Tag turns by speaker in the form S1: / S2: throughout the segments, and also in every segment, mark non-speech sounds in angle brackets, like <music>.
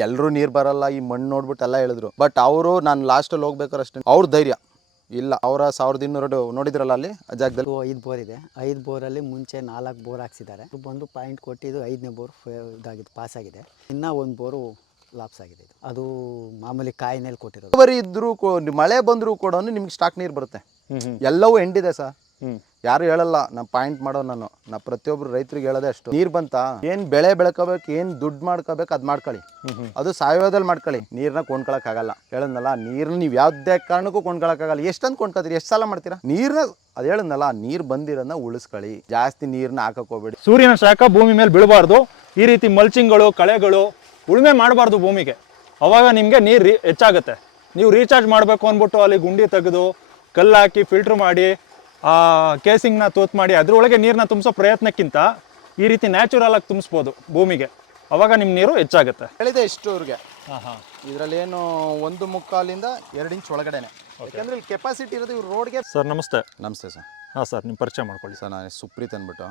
S1: ಎಲ್ಲರೂ ನೀರು ಬರಲ್ಲ ಈ ಮಣ್ಣು ನೋಡ್ಬಿಟ್ಟು ಎಲ್ಲ ಹೇಳಿದ್ರು. ಬಟ್ ಅವರು ನಾನು ಲಾಸ್ಟಲ್ಲಿ ಹೋಗ್ಬೇಕಾದ್ರೆ ಅಷ್ಟೇ. ಅವ್ರ ಧೈರ್ಯ. ಇಲ್ಲ ಅವರ ಸಾವಿರದ ಇನ್ನೂರು ನೋಡಿದ್ರಲ್ಲ ಅಲ್ಲಿ ಆ ಜಾಗದಲ್ಲಿ?
S2: ಐದು ಬೋರ್ ಇದೆ. ಐದು ಬೋರಲ್ಲಿ ಮುಂಚೆ ನಾಲ್ಕು ಬೋರ್ ಹಾಕ್ಸಿದ್ದಾರೆ. ಬಂದು ಪಾಯಿಂಟ್ ಕೊಟ್ಟಿದ್ದು ಐದನೇ ಬೋರ್ ಇದಾಗಿದೆ ಪಾಸ್ ಆಗಿದೆ. ಇನ್ನೂ ಒಂದು ಬೋರು ಲಾಪ್ಸ್ ಆಗಿದೆ ಇದು. ಅದು ಮಾಮೂಲಿ ಕಾಯಿನಲ್ಲಿ ಕೊಟ್ಟಿರೋದು.
S1: ಬರೀ ಇದ್ರು ಮಳೆ ಬಂದರೂ ಕೂಡ ನಿಮ್ಗೆ ಸ್ಟಾಕ್ ನೀರು ಬರುತ್ತೆ. ಎಲ್ಲವೂ ಎಂಡಿದೆ ಸರ್. ಯಾರು ಹೇಳಲ್ಲ ನಾ ಪಾಯಿಂಟ್ ಮಾಡೋ ನಾನು. ನಾ ಪ್ರತಿಯೊಬ್ರು ರೈತರಿಗೆ ಹೇಳೋದೇ ಅಷ್ಟು. ನೀರು ಬಂತ? ಏನ್ ಬೆಳೆ ಬೆಳ್ಕೋಬೇಕು ಏನ್ ದುಡ್ಡು ಮಾಡ್ಕೋಬೇಕು ಅದ್ ಮಾಡ್ಕೊಳ್ಳಿ. ಅದು ಸಾವಯವದಲ್ಲಿ ಮಾಡ್ಕೊಳ್ಳಿ. ನೀರ್ನ ಕೊಂಡ್ಕೊಳಕ್ ಆಗಲ್ಲ. ಹೇಳದ್ನಲ್ಲ ನೀರ್ನ ನೀವು ಯಾವ್ದೇ ಕಾರಣಕ್ಕೂ ಕೊಂಡ್ಕೊಳಕ್ ಆಗಲ್ಲ. ಎಷ್ಟಂತ ಕೊಂಡ್ಕೊತೀರಿ ಎಷ್ಟು ಸಲ ಮಾಡ್ತೀರಾ? ನೀರ್ನ ಅದು ಹೇಳದ್ನಲ್ಲ ನೀರ್ ಬಂದಿರೋದನ್ನ ಉಳಿಸ್ಕೊಳ್ಳಿ. ಜಾಸ್ತಿ ನೀರ್ನ ಹಾಕಕ್ ಹೋಗ್ಬೇಡಿ.
S3: ಸೂರ್ಯನ ಶಾಖ ಭೂಮಿ ಮೇಲೆ ಬೀಳಬಾರ್ದು. ಈ ರೀತಿ ಮಲ್ಚಿಂಗ್ಗಳು ಕಳೆಗಳು ಉಳುಮೆ ಮಾಡಬಾರ್ದು ಭೂಮಿಗೆ. ಅವಾಗ ನಿಮಗೆ ನೀರು ಹೆಚ್ಚಾಗುತ್ತೆ. ನೀವು ರೀಚಾರ್ಜ್ ಮಾಡಬೇಕು ಅಂದ್ಬಿಟ್ಟು ಅಲ್ಲಿ ಗುಂಡಿ ತೆಗೆದು ಕಲ್ಲು ಹಾಕಿ ಫಿಲ್ಟ್ರ್ ಮಾಡಿ ಆ ಕೇಸಿಂಗ್ನ ತೂತ್ ಮಾಡಿ ಅದರೊಳಗೆ ನೀರನ್ನ ತುಂಬಿಸೋ ಪ್ರಯತ್ನಕ್ಕಿಂತ ಈ ರೀತಿ ನ್ಯಾಚುರಲ್ ಆಗಿ ತುಂಬಿಸ್ಬೋದು ಭೂಮಿಗೆ. ಅವಾಗ ನಿಮ್ಮ ನೀರು ಹೆಚ್ಚಾಗುತ್ತೆ.
S1: ಹೇಳಿದೆ ಇಷ್ಟು ಅವ್ರಿಗೆ.
S3: ಹಾಂ ಹಾಂ.
S1: ಇದ್ರಲ್ಲಿ ಏನು ಒಂದು ಮುಕ್ಕಾಲಿಂದ ಎರಡು ಇಂಚ್ ಒಳಗಡೆನೆ. ಯಾಕಂದ್ರೆ ಇಲ್ಲಿ ಕೆಪಾಸಿಟಿ ಇರೋದು ಇವ್ರು ರೋಡ್ಗೆ
S3: ಸರ್ ನಮಸ್ತೆ.
S1: ನಮಸ್ತೆ ಸರ್.
S3: ಹಾಂ ಸರ್ ನಿಮ್ಮ ಪರಿಚಯ ಮಾಡ್ಕೊಳ್ಳಿ.
S1: ಸರ್ ನಾನು ಸುಪ್ರೀತ್ ಅಂದ್ಬಿಟ್ಟು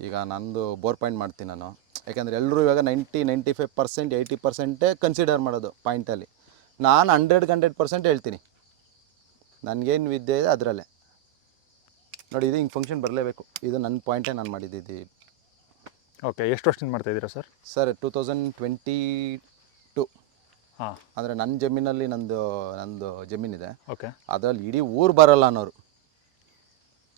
S1: ಈಗ ನಂದು ಬೋರ್ ಪಾಯಿಂಟ್ ಮಾಡ್ತೀನಿ ನಾನು. ಯಾಕಂದರೆ ಎಲ್ಲರೂ ಇವಾಗ ninety ninety five percent eighty ಪರ್ಸೆಂಟೇ consider ಮಾಡೋದು ಪಾಯಿಂಟಲ್ಲಿ ನಾನು ಹಂಡ್ರೆಡ್ಗೆ ಹಂಡ್ರೆಡ್ ಪರ್ಸೆಂಟ್ ಹೇಳ್ತೀನಿ. ನನಗೇನು ವಿದ್ಯೆ ಇದೆ ಅದರಲ್ಲೇ. ನೋಡಿ ಇದು ಹಿಂಗೆ ಫಂಕ್ಷನ್ ಬರಲೇಬೇಕು. ಇದು ನನ್ನ ಪಾಯಿಂಟೇ ನಾನು ಮಾಡಿದ್ದಿದ್ದು
S3: ಓಕೆ ಎಷ್ಟು ವರ್ಷದಿಂದ ಮಾಡ್ತಾ ಇದ್ದೀರಾ sir?
S1: Sir two thousand twenty two
S3: ಹಾಂ.
S1: ಅಂದರೆ ನನ್ನ ಜಮೀನಲ್ಲಿ ನಂದು ನಂದು ಜಮೀನಿದೆ.
S3: ಓಕೆ.
S1: ಅದರಲ್ಲಿ ಇಡೀ ಊರು ಬರಲ್ಲ ಅನ್ನೋರು.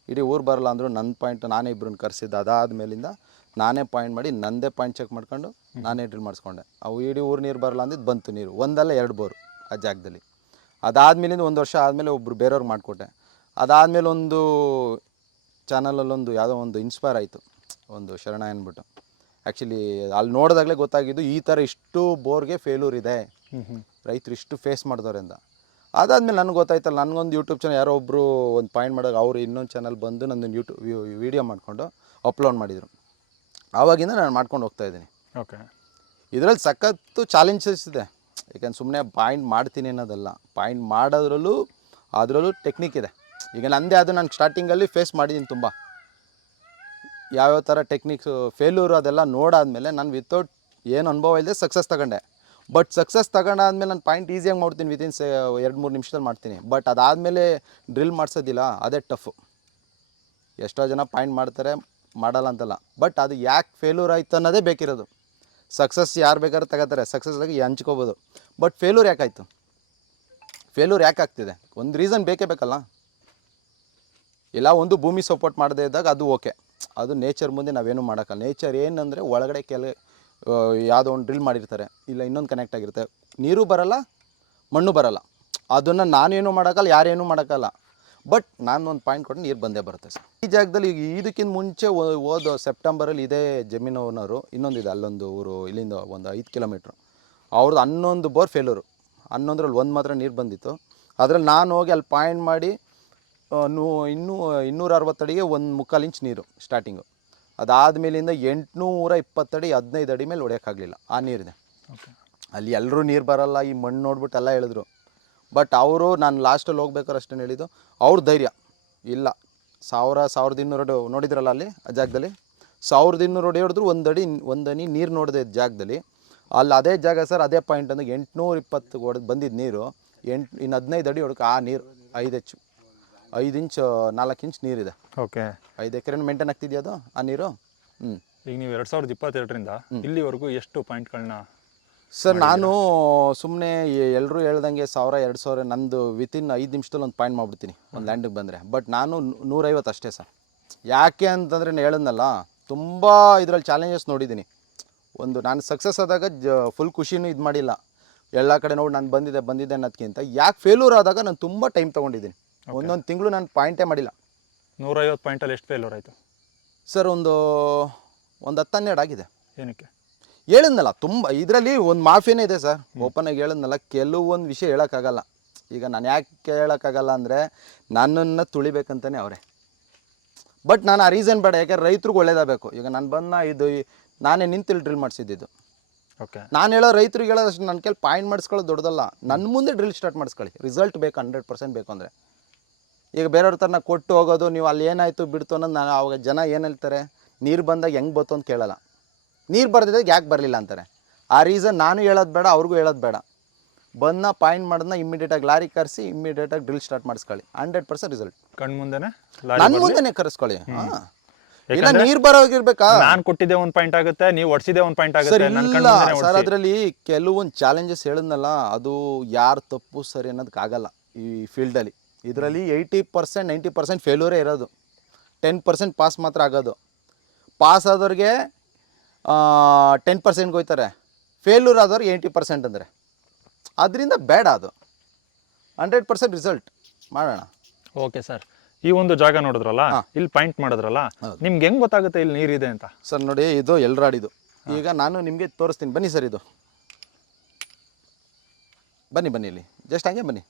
S1: ಇಡೀ ಊರು ಬರಲ್ಲ ಅಂದರು ನನ್ನ ಪಾಯಿಂಟ್ ನಾನೇ ಇಬ್ಬರನ್ನ ಕರೆಸಿದ್ದು. ಅದಾದ ಮೇಲಿಂದ ನಾನೇ ಪಾಯಿಂಟ್ ಮಾಡಿ ನಂದೇ ಪಾಯಿಂಟ್ ಚೆಕ್ ಮಾಡ್ಕೊಂಡು ನಾನೇ ಡ್ರಿಲ್ ಮಾಡಿಸ್ಕೊಂಡೆ. ಅವು ಇಡೀ ಊರು ನೀರು ಬರಲ್ಲ ಅಂದಿದ್ದು ಬಂತು ನೀರು. ಒಂದಲ್ಲ ಎರಡು ಬೋರು ಆ ಜಾಗದಲ್ಲಿ. ಅದಾದ ಮೇಲಿಂದ ಒಂದು ವರ್ಷ ಆದಮೇಲೆ ಒಬ್ಬರು ಬೇರೆಯವ್ರಿಗೆ ಮಾಡಿಕೊಟ್ಟೆ. ಅದಾದಮೇಲೆ ಒಂದು ಚಾನಲಲ್ಲೊಂದು ಯಾವುದೋ ಒಂದು ಇನ್ಸ್ಪೈರ್ ಆಯಿತು. ಒಂದು ಶರಣ ಅಂದ್ಬಿಟ್ಟು ಆ್ಯಕ್ಚುಲಿ ಅಲ್ಲಿ ನೋಡಿದಾಗಲೇ ಗೊತ್ತಾಗಿದ್ದು ಈ ಥರ ಇಷ್ಟು ಬೋರ್ಗೆ ಫೇಲ್ಯೂರ್ ಇದೆ. ರೈತರು ಇಷ್ಟು ಫೇಸ್ ಮಾಡಿದವ್ರೆ ಅಂತ. ಅದಾದಮೇಲೆ ನನಗೆ ಗೊತ್ತಾಯ್ತಲ್ಲ ನನಗೊಂದು ಯೂಟ್ಯೂಬ್ ಚಾನಲ್ ಯಾರೋ ಒಬ್ಬರು ಒಂದು ಪಾಯಿಂಟ್ ಮಾಡೋದು ಅವರು ಇನ್ನೊಂದು ಚಾನಲ್ ಬಂದು ನನ್ನೊಂದು ಯೂಟ್ಯೂಬ್ ವೀಡಿಯೋ ಮಾಡಿಕೊಂಡು ಅಪ್ಲೋಡ್ ಮಾಡಿದರು. ಆವಾಗಿಂದ ನಾನು ಮಾಡ್ಕೊಂಡು ಹೋಗ್ತಾ ಇದ್ದೀನಿ.
S3: ಓಕೆ
S1: ಇದರಲ್ಲಿ ಸಖತ್ತು ಚಾಲೆಂಜಸ್ ಇದೆ. ಯಾಕಂದ್ರೆ ಸುಮ್ಮನೆ ಪಾಯಿಂಟ್ ಮಾಡ್ತೀನಿ ಅನ್ನೋದಲ್ಲ. ಪಾಯಿಂಟ್ ಮಾಡೋದ್ರಲ್ಲೂ ಅದರಲ್ಲೂ ಟೆಕ್ನಿಕ್ ಇದೆ. ಈಗ ನಂದೇ ಅದು ನಾನು ಸ್ಟಾರ್ಟಿಂಗಲ್ಲಿ ಫೇಸ್ ಮಾಡಿದ್ದೀನಿ ತುಂಬ. ಯಾವ್ಯಾವ ಥರ ಟೆಕ್ನಿಕ್ಸು ಫೇಲ್ಯೂರು ಅದೆಲ್ಲ ನೋಡಾದಮೇಲೆ ನಾನು ವಿತೌಟ್ ಏನು ಅನುಭವ ಇಲ್ಲದೆ ಸಕ್ಸಸ್ ತಗೊಂಡೆ. ಬಟ್ ಸಕ್ಸಸ್ ತಗೊಂಡಾದ್ಮೇಲೆ ನಾನು ಪಾಯಿಂಟ್ ಈಸಿಯಾಗಿ ಮಾಡ್ತೀನಿ ವಿತಿನ್ ಸೆ ಎರಡು ಮೂರು ನಿಮಿಷದಲ್ಲಿ ಮಾಡ್ತೀನಿ. ಬಟ್ ಅದಾದಮೇಲೆ ಡ್ರಿಲ್ ಮಾಡಿಸೋದಿಲ್ಲ, ಅದೇ ಟಫು ಎಷ್ಟೋ ಜನ ಪಾಯಿಂಟ್ ಮಾಡ್ತಾರೆ, ಮಾಡಲ್ಲ ಅಂತಲ್ಲ. ಬಟ್ ಅದು ಯಾಕೆ ಫೇಲ್ಯೂರ್ ಆಯಿತು ಅನ್ನೋದೇ ಬೇಕಿರೋದು. ಸಕ್ಸಸ್ ಯಾರು ಬೇಕಾದ್ರೆ ತಗೋತಾರೆ ಸಕ್ಸಸ್ ಆಗಿ ಹಂಚ್ಕೋಬೋದು. ಬಟ್ ಫೇಲ್ಯೂರ್ ಯಾಕಾಯ್ತು ಫೇಲ್ಯೂರ್ ಯಾಕೆ ಆಗ್ತಿದೆ? ಒಂದು ರೀಸನ್ ಬೇಕೇ ಬೇಕಲ್ಲ? ಇಲ್ಲ ಒಂದು ಭೂಮಿ ಸಪೋರ್ಟ್ ಮಾಡದೇ ಇದ್ದಾಗ ಅದು ಓಕೆ ಅದು ನೇಚರ್ ಮುಂದೆ ನಾವೇನು ಮಾಡೋಕ್ಕಲ್ಲ. ನೇಚರ್ ಏನಂದರೆ ಒಳಗಡೆ ಕೆಲ ಯಾವುದೋ ಒಂದು ಡ್ರಿಲ್ ಮಾಡಿರ್ತಾರೆ. ಇಲ್ಲ ಇನ್ನೊಂದು ಕನೆಕ್ಟ್ ಆಗಿರುತ್ತೆ. ನೀರು ಬರಲ್ಲ, ಮಣ್ಣು ಬರಲ್ಲ. ಅದನ್ನು ನಾನೇನು ಮಾಡೋಕ್ಕಲ್ಲ, ಯಾರೇನು ಮಾಡೋಕ್ಕಲ್ಲ. ಬಟ್ ನಾನು ಒಂದು ಪಾಯಿಂಟ್ ಕೊಟ್ಟು ನೀರು ಬಂದೇ ಬರುತ್ತೆ ಸರ್. ಈ ಜಾಗದಲ್ಲಿ ಈಗ ಇದಕ್ಕಿಂತ ಮುಂಚೆ ಹೋದ ಸೆಪ್ಟೆಂಬರಲ್ಲಿ ಇದೇ ಜಮೀನು ಓನರು ಇನ್ನೊಂದಿದೆ ಅಲ್ಲೊಂದು ಊರು, ಇಲ್ಲಿಂದ ಒಂದು ಐದು ಕಿಲೋಮೀಟ್ರ್ ಅವ್ರದ್ದು ಹನ್ನೊಂದು ಬೋರ್ ಫೇಲೂರು ಹನ್ನೊಂದರಲ್ಲಿ ಒಂದು ಮಾತ್ರ ನೀರು ಬಂದಿತ್ತು. ಅದರಲ್ಲಿ ನಾನು ಹೋಗಿ ಅಲ್ಲಿ ಪಾಯಿಂಟ್ ಮಾಡಿ ನೂ ಇನ್ನೂ ಇನ್ನೂರ ಅರವತ್ತಡಿಗೆ ಒಂದು ಮುಕ್ಕಾಲು ಇಂಚ್ ನೀರು ಸ್ಟಾರ್ಟಿಂಗು ಅದಾದ ಮೇಲಿಂದ ಎಂಟುನೂರ ಇಪ್ಪತ್ತಡಿ ಹದಿನೈದು ಅಡಿ ಮೇಲೆ ಹೊಡೆಯೋಕ್ಕಾಗಲಿಲ್ಲ ಆ ನೀರಿದೆ.
S3: ಓಕೆ
S1: ಅಲ್ಲಿ ಎಲ್ಲರೂ ನೀರು ಬರಲ್ಲ ಈ ಮಣ್ಣು ನೋಡ್ಬಿಟ್ಟು ಎಲ್ಲ ಹೇಳಿದ್ರು. ಬಟ್ ಅವರು ನಾನು ಲಾಸ್ಟಲ್ಲಿ ಹೋಗ್ಬೇಕಾದ್ರೆ ಅಷ್ಟೇ ಹೇಳಿದ್ದು ಅವ್ರ ಧೈರ್ಯ ಇಲ್ಲ. ಸಾವಿರ ಸಾವಿರದ ಇನ್ನೂರು ನೋಡಿದ್ರಲ್ಲ ಅಲ್ಲಿ ಆ ಜಾಗದಲ್ಲಿ? ಸಾವಿರದ ಇನ್ನೂರು ಅಡಿ ಹೊಡೆದ್ರು ಒಂದು ಅಡಿ ಒಂದು ಅನಿ ನೀರು ನೋಡಿದೆ ಜಾಗದಲ್ಲಿ. ಅಲ್ಲಿ ಅದೇ ಜಾಗ ಸರ್ ಅದೇ ಪಾಯಿಂಟ್ ಅಂದ್ರೆ ಎಂಟುನೂರ ಇಪ್ಪತ್ತು ಹೊಡೆದು ಬಂದಿದ್ದು ನೀರು ಎಂಟು ಇನ್ನು ಹದಿನೈದು ಅಡಿ ಹೊಡಕ್ಕೆ ಆ ನೀರು ಐದು ಹೆಚ್ಚು ಐದು ಇಂಚ್ ನಾಲ್ಕು ಇಂಚ್ ನೀರಿದೆ.
S3: ಓಕೆ.
S1: ಐದು ಎಕರೆ ಮೇಂಟೈನ್ ಆಗ್ತಿದ್ಯಾ ಅದು ಆ ನೀರು? ಹ್ಞೂ
S3: ಈಗ ನೀವು ಎರಡು ಸಾವಿರದ ಇಪ್ಪತ್ತೆರಡರಿಂದ ಇಲ್ಲಿವರೆಗೂ ಎಷ್ಟು ಪಾಯಿಂಟ್ಗಳನ್ನ
S1: ಸರ್ ನಾನು ಸುಮ್ಮನೆ ಎಲ್ಲರೂ ಹೇಳ್ದಂಗೆ ಸಾವಿರ ಎರಡು ಸಾವಿರ ನಂದು ವಿತಿನ್ ಐದು ನಿಮಿಷದಲ್ಲಿ ಒಂದು ಪಾಯಿಂಟ್ ಮಾಡ್ಬಿಡ್ತೀನಿ ಒಂದು ಲ್ಯಾಂಡಿಗೆ ಬಂದರೆ. ಬಟ್ ನಾನು ನೂರೈವತ್ತು ಅಷ್ಟೇ ಸರ್. ಯಾಕೆ ಅಂತಂದರೆ ನಾನು ಹೇಳಿದ್ನಲ್ಲ ತುಂಬ ಇದರಲ್ಲಿ ಚಾಲೆಂಜಸ್ ನೋಡಿದ್ದೀನಿ. ಒಂದು ನಾನು ಸಕ್ಸಸ್ ಆದಾಗ ಜ ಫುಲ್ ಖುಷಿನೂ ಇದು ಮಾಡಿಲ್ಲ. ಎಲ್ಲ ಕಡೆ ನೋಡಿ ನಾನು ಬಂದಿದೆ ಬಂದಿದೆ ಅನ್ನೋದಕ್ಕಿಂತ ಯಾಕೆ ಫೇಲ್ಯೂರ್ ಆದಾಗ ನಾನು ತುಂಬ ಟೈಮ್ ತೊಗೊಂಡಿದ್ದೀನಿ. ಒಂದೊಂದು ತಿಂಗಳು ನಾನು ಪಾಯಿಂಟೇ ಮಾಡಿಲ್ಲ.
S3: ನೂರೈವತ್ತು ಪಾಯಿಂಟಲ್ಲಿ ಎಷ್ಟು ಫೇಲ್ಯೂರ್ ಆಯಿತು?
S1: ಸರ್ ಒಂದು ಒಂದು ಹತ್ತು ಹನ್ನೆರಡು ಆಗಿದೆ.
S3: ಏನಕ್ಕೆ?
S1: ಹೇಳಿದ್ನಲ್ಲ ತುಂಬ ಇದರಲ್ಲಿ ಒಂದು ಮಾಫಿನೇ ಇದೆ ಸರ್ ಓಪನ್ ಆಗಿ ಹೇಳಿದ್ನಲ್ಲ ಕೆಲವೊಂದು ವಿಷಯ ಹೇಳೋಕ್ಕಾಗಲ್ಲ. ಈಗ ನಾನು ಯಾಕೆ ಹೇಳೋಕ್ಕಾಗಲ್ಲ ಅಂದರೆ ನನ್ನನ್ನು ತುಳಿಬೇಕಂತಾನೆ ಅವರೇ. ಬಟ್ ನಾನು ಆ ರೀಸನ್ ಬೇಡ ಯಾಕಂದ್ರೆ ರೈತ್ರಿಗೆ ಒಳ್ಳೇದಾಗಬೇಕು. ಈಗ ನಾನು ಬಂದ ಇದು ನಾನೇ ನಿಂತಿಲ್ಲ ಡ್ರಿಲ್ ಮಾಡಿಸಿದ್ದು
S3: ಓಕೆ
S1: ನಾನು ಹೇಳೋ ರೈತರಿಗೆ ಹೇಳೋದಷ್ಟು ನನ್ನ ಕೇಳಿ ಪಾಯಿಂಟ್ ಮಾಡಿಸ್ಕೊಳ್ಳೋದು ದೊಡ್ಡದಲ್ಲ. ನನ್ನ ಮುಂದೆ ಡ್ರಿಲ್ ಸ್ಟಾರ್ಟ್ ಮಾಡಿಸ್ಕೊಳ್ಳಿ. ರಿಸಲ್ಟ್ ಬೇಕು ಹಂಡ್ರೆಡ್ ಪರ್ಸೆಂಟ್ ಬೇಕು ಅಂದರೆ. ಈಗ ಬೇರೆಯವ್ರ ಥರ ಕೊಟ್ಟು ಹೋಗೋದು ನೀವು ಅಲ್ಲಿ ಏನಾಯಿತು ಬಿಡ್ತು ಅನ್ನೋದು ನಾನು ಅವಾಗ ಜನ ಏನು ಹೇಳ್ತಾರೆ ನೀರು ಬಂದಾಗ ಹೆಂಗೆ ಬಂತು ಅಂತ ಕೇಳಲ್ಲ. ನೀರು ಬರ್ದಿದ್ದಾಗ ಯಾಕೆ ಬರಲಿಲ್ಲ ಅಂತಾರೆ. ಆ ರೀಸನ್ ನಾನು ಹೇಳೋದು ಬೇಡ ಅವ್ರಿಗೂ ಹೇಳೋದು ಬೇಡ. ಬಂದ ಪಾಯಿಂಟ್ ಮಾಡೋದನ್ನ ಇಮ್ಮಿಡಿಯೇಟಾಗಿ ಲಾರಿ ಕರೆಸಿ ಇಮ್ಮಿಡಿಯೇಟಾಗಿ ಡ್ರಿಲ್ ಸ್ಟಾರ್ಟ್ ಮಾಡಿಸ್ಕೊಳ್ಳಿ. ಹಂಡ್ರೆಡ್ ಪರ್ಸೆಂಟ್ ರಿಸಲ್ಟ್
S3: ಕಣ್ ಮುಂದೆನೆ
S1: ನನ್ನ ಮುಂದೆನೆ ಕರೆಸ್ಕೊಳ್ಳಿ. ಹಾಂ. ಇಲ್ಲ ನೀರು ಬರೋಗಿರ್ಬೇಕಾ
S3: ನಾನು ಕೊಟ್ಟಿದ್ದೆ ಒಂದ್ ಪಾಯಿಂಟ್ ಆಗುತ್ತೆ ನೀವು ಒಡ್ಸಿದೆ ಒಂದ್ ಪಾಯಿಂಟ್ ಆಗುತ್ತೆ
S1: ಇಲ್ಲ ಸರ್ ಅದರಲ್ಲಿ ಕೆಲವೊಂದು ಚಾಲೆಂಜಸ್ ಹೇಳಿದ್ನಲ್ಲ ಅದು ಯಾರು ತಪ್ಪು ಸರಿ ಅನ್ನೋದಕ್ಕಾಗಲ್ಲ ಈ ಫೀಲ್ಡಲ್ಲಿ ಇದರಲ್ಲಿ ಏಯ್ಟಿ ಪರ್ಸೆಂಟ್ ನೈಂಟಿ ಪರ್ಸೆಂಟ್ ಫೇಲ್ಯೂರೇ ಇರೋದು. ಟೆನ್ ಪರ್ಸೆಂಟ್ ಪಾಸ್ ಮಾತ್ರ ಆಗೋದು. ಪಾಸ್ ಆದವ್ರಿಗೆ ಟೆನ್ ಪರ್ಸೆಂಟ್ಗೆ ಹೋಯ್ತಾರೆ ಫೇಲ್ಯೂರ್ ಆದವ್ರಿಗೆ ಏಯ್ಟಿ ಪರ್ಸೆಂಟ್ ಅಂದರೆ. ಅದರಿಂದ ಬೇಡ ಅದು. ಹಂಡ್ರೆಡ್ ಪರ್ಸೆಂಟ್ ರಿಸಲ್ಟ್ ಮಾಡೋಣ.
S3: ಓಕೆ ಸರ್ ಈ ಒಂದು ಜಾಗ ನೋಡಿದ್ರಲ್ಲ ಇಲ್ಲಿ ಪಾಯಿಂಟ್ ಮಾಡಿದ್ರಲ್ಲ ನಿಮ್ಗೆ ಹೆಂಗೆ ಗೊತ್ತಾಗುತ್ತೆ ಇಲ್ಲಿ ನೀರಿದೆ ಅಂತ?
S1: ಸರ್ ನೋಡಿ ಇದು ಎಲ್ರಾಡಿದು. ಈಗ ನಾನು ನಿಮಗೆ ತೋರಿಸ್ತೀನಿ. ಬನ್ನಿ ಸರ್ ಇದು. ಬನ್ನಿ ಬನ್ನಿ ಇಲ್ಲಿ. ಜಸ್ಟ್ ಹಂಗೆ ಬನ್ನಿ.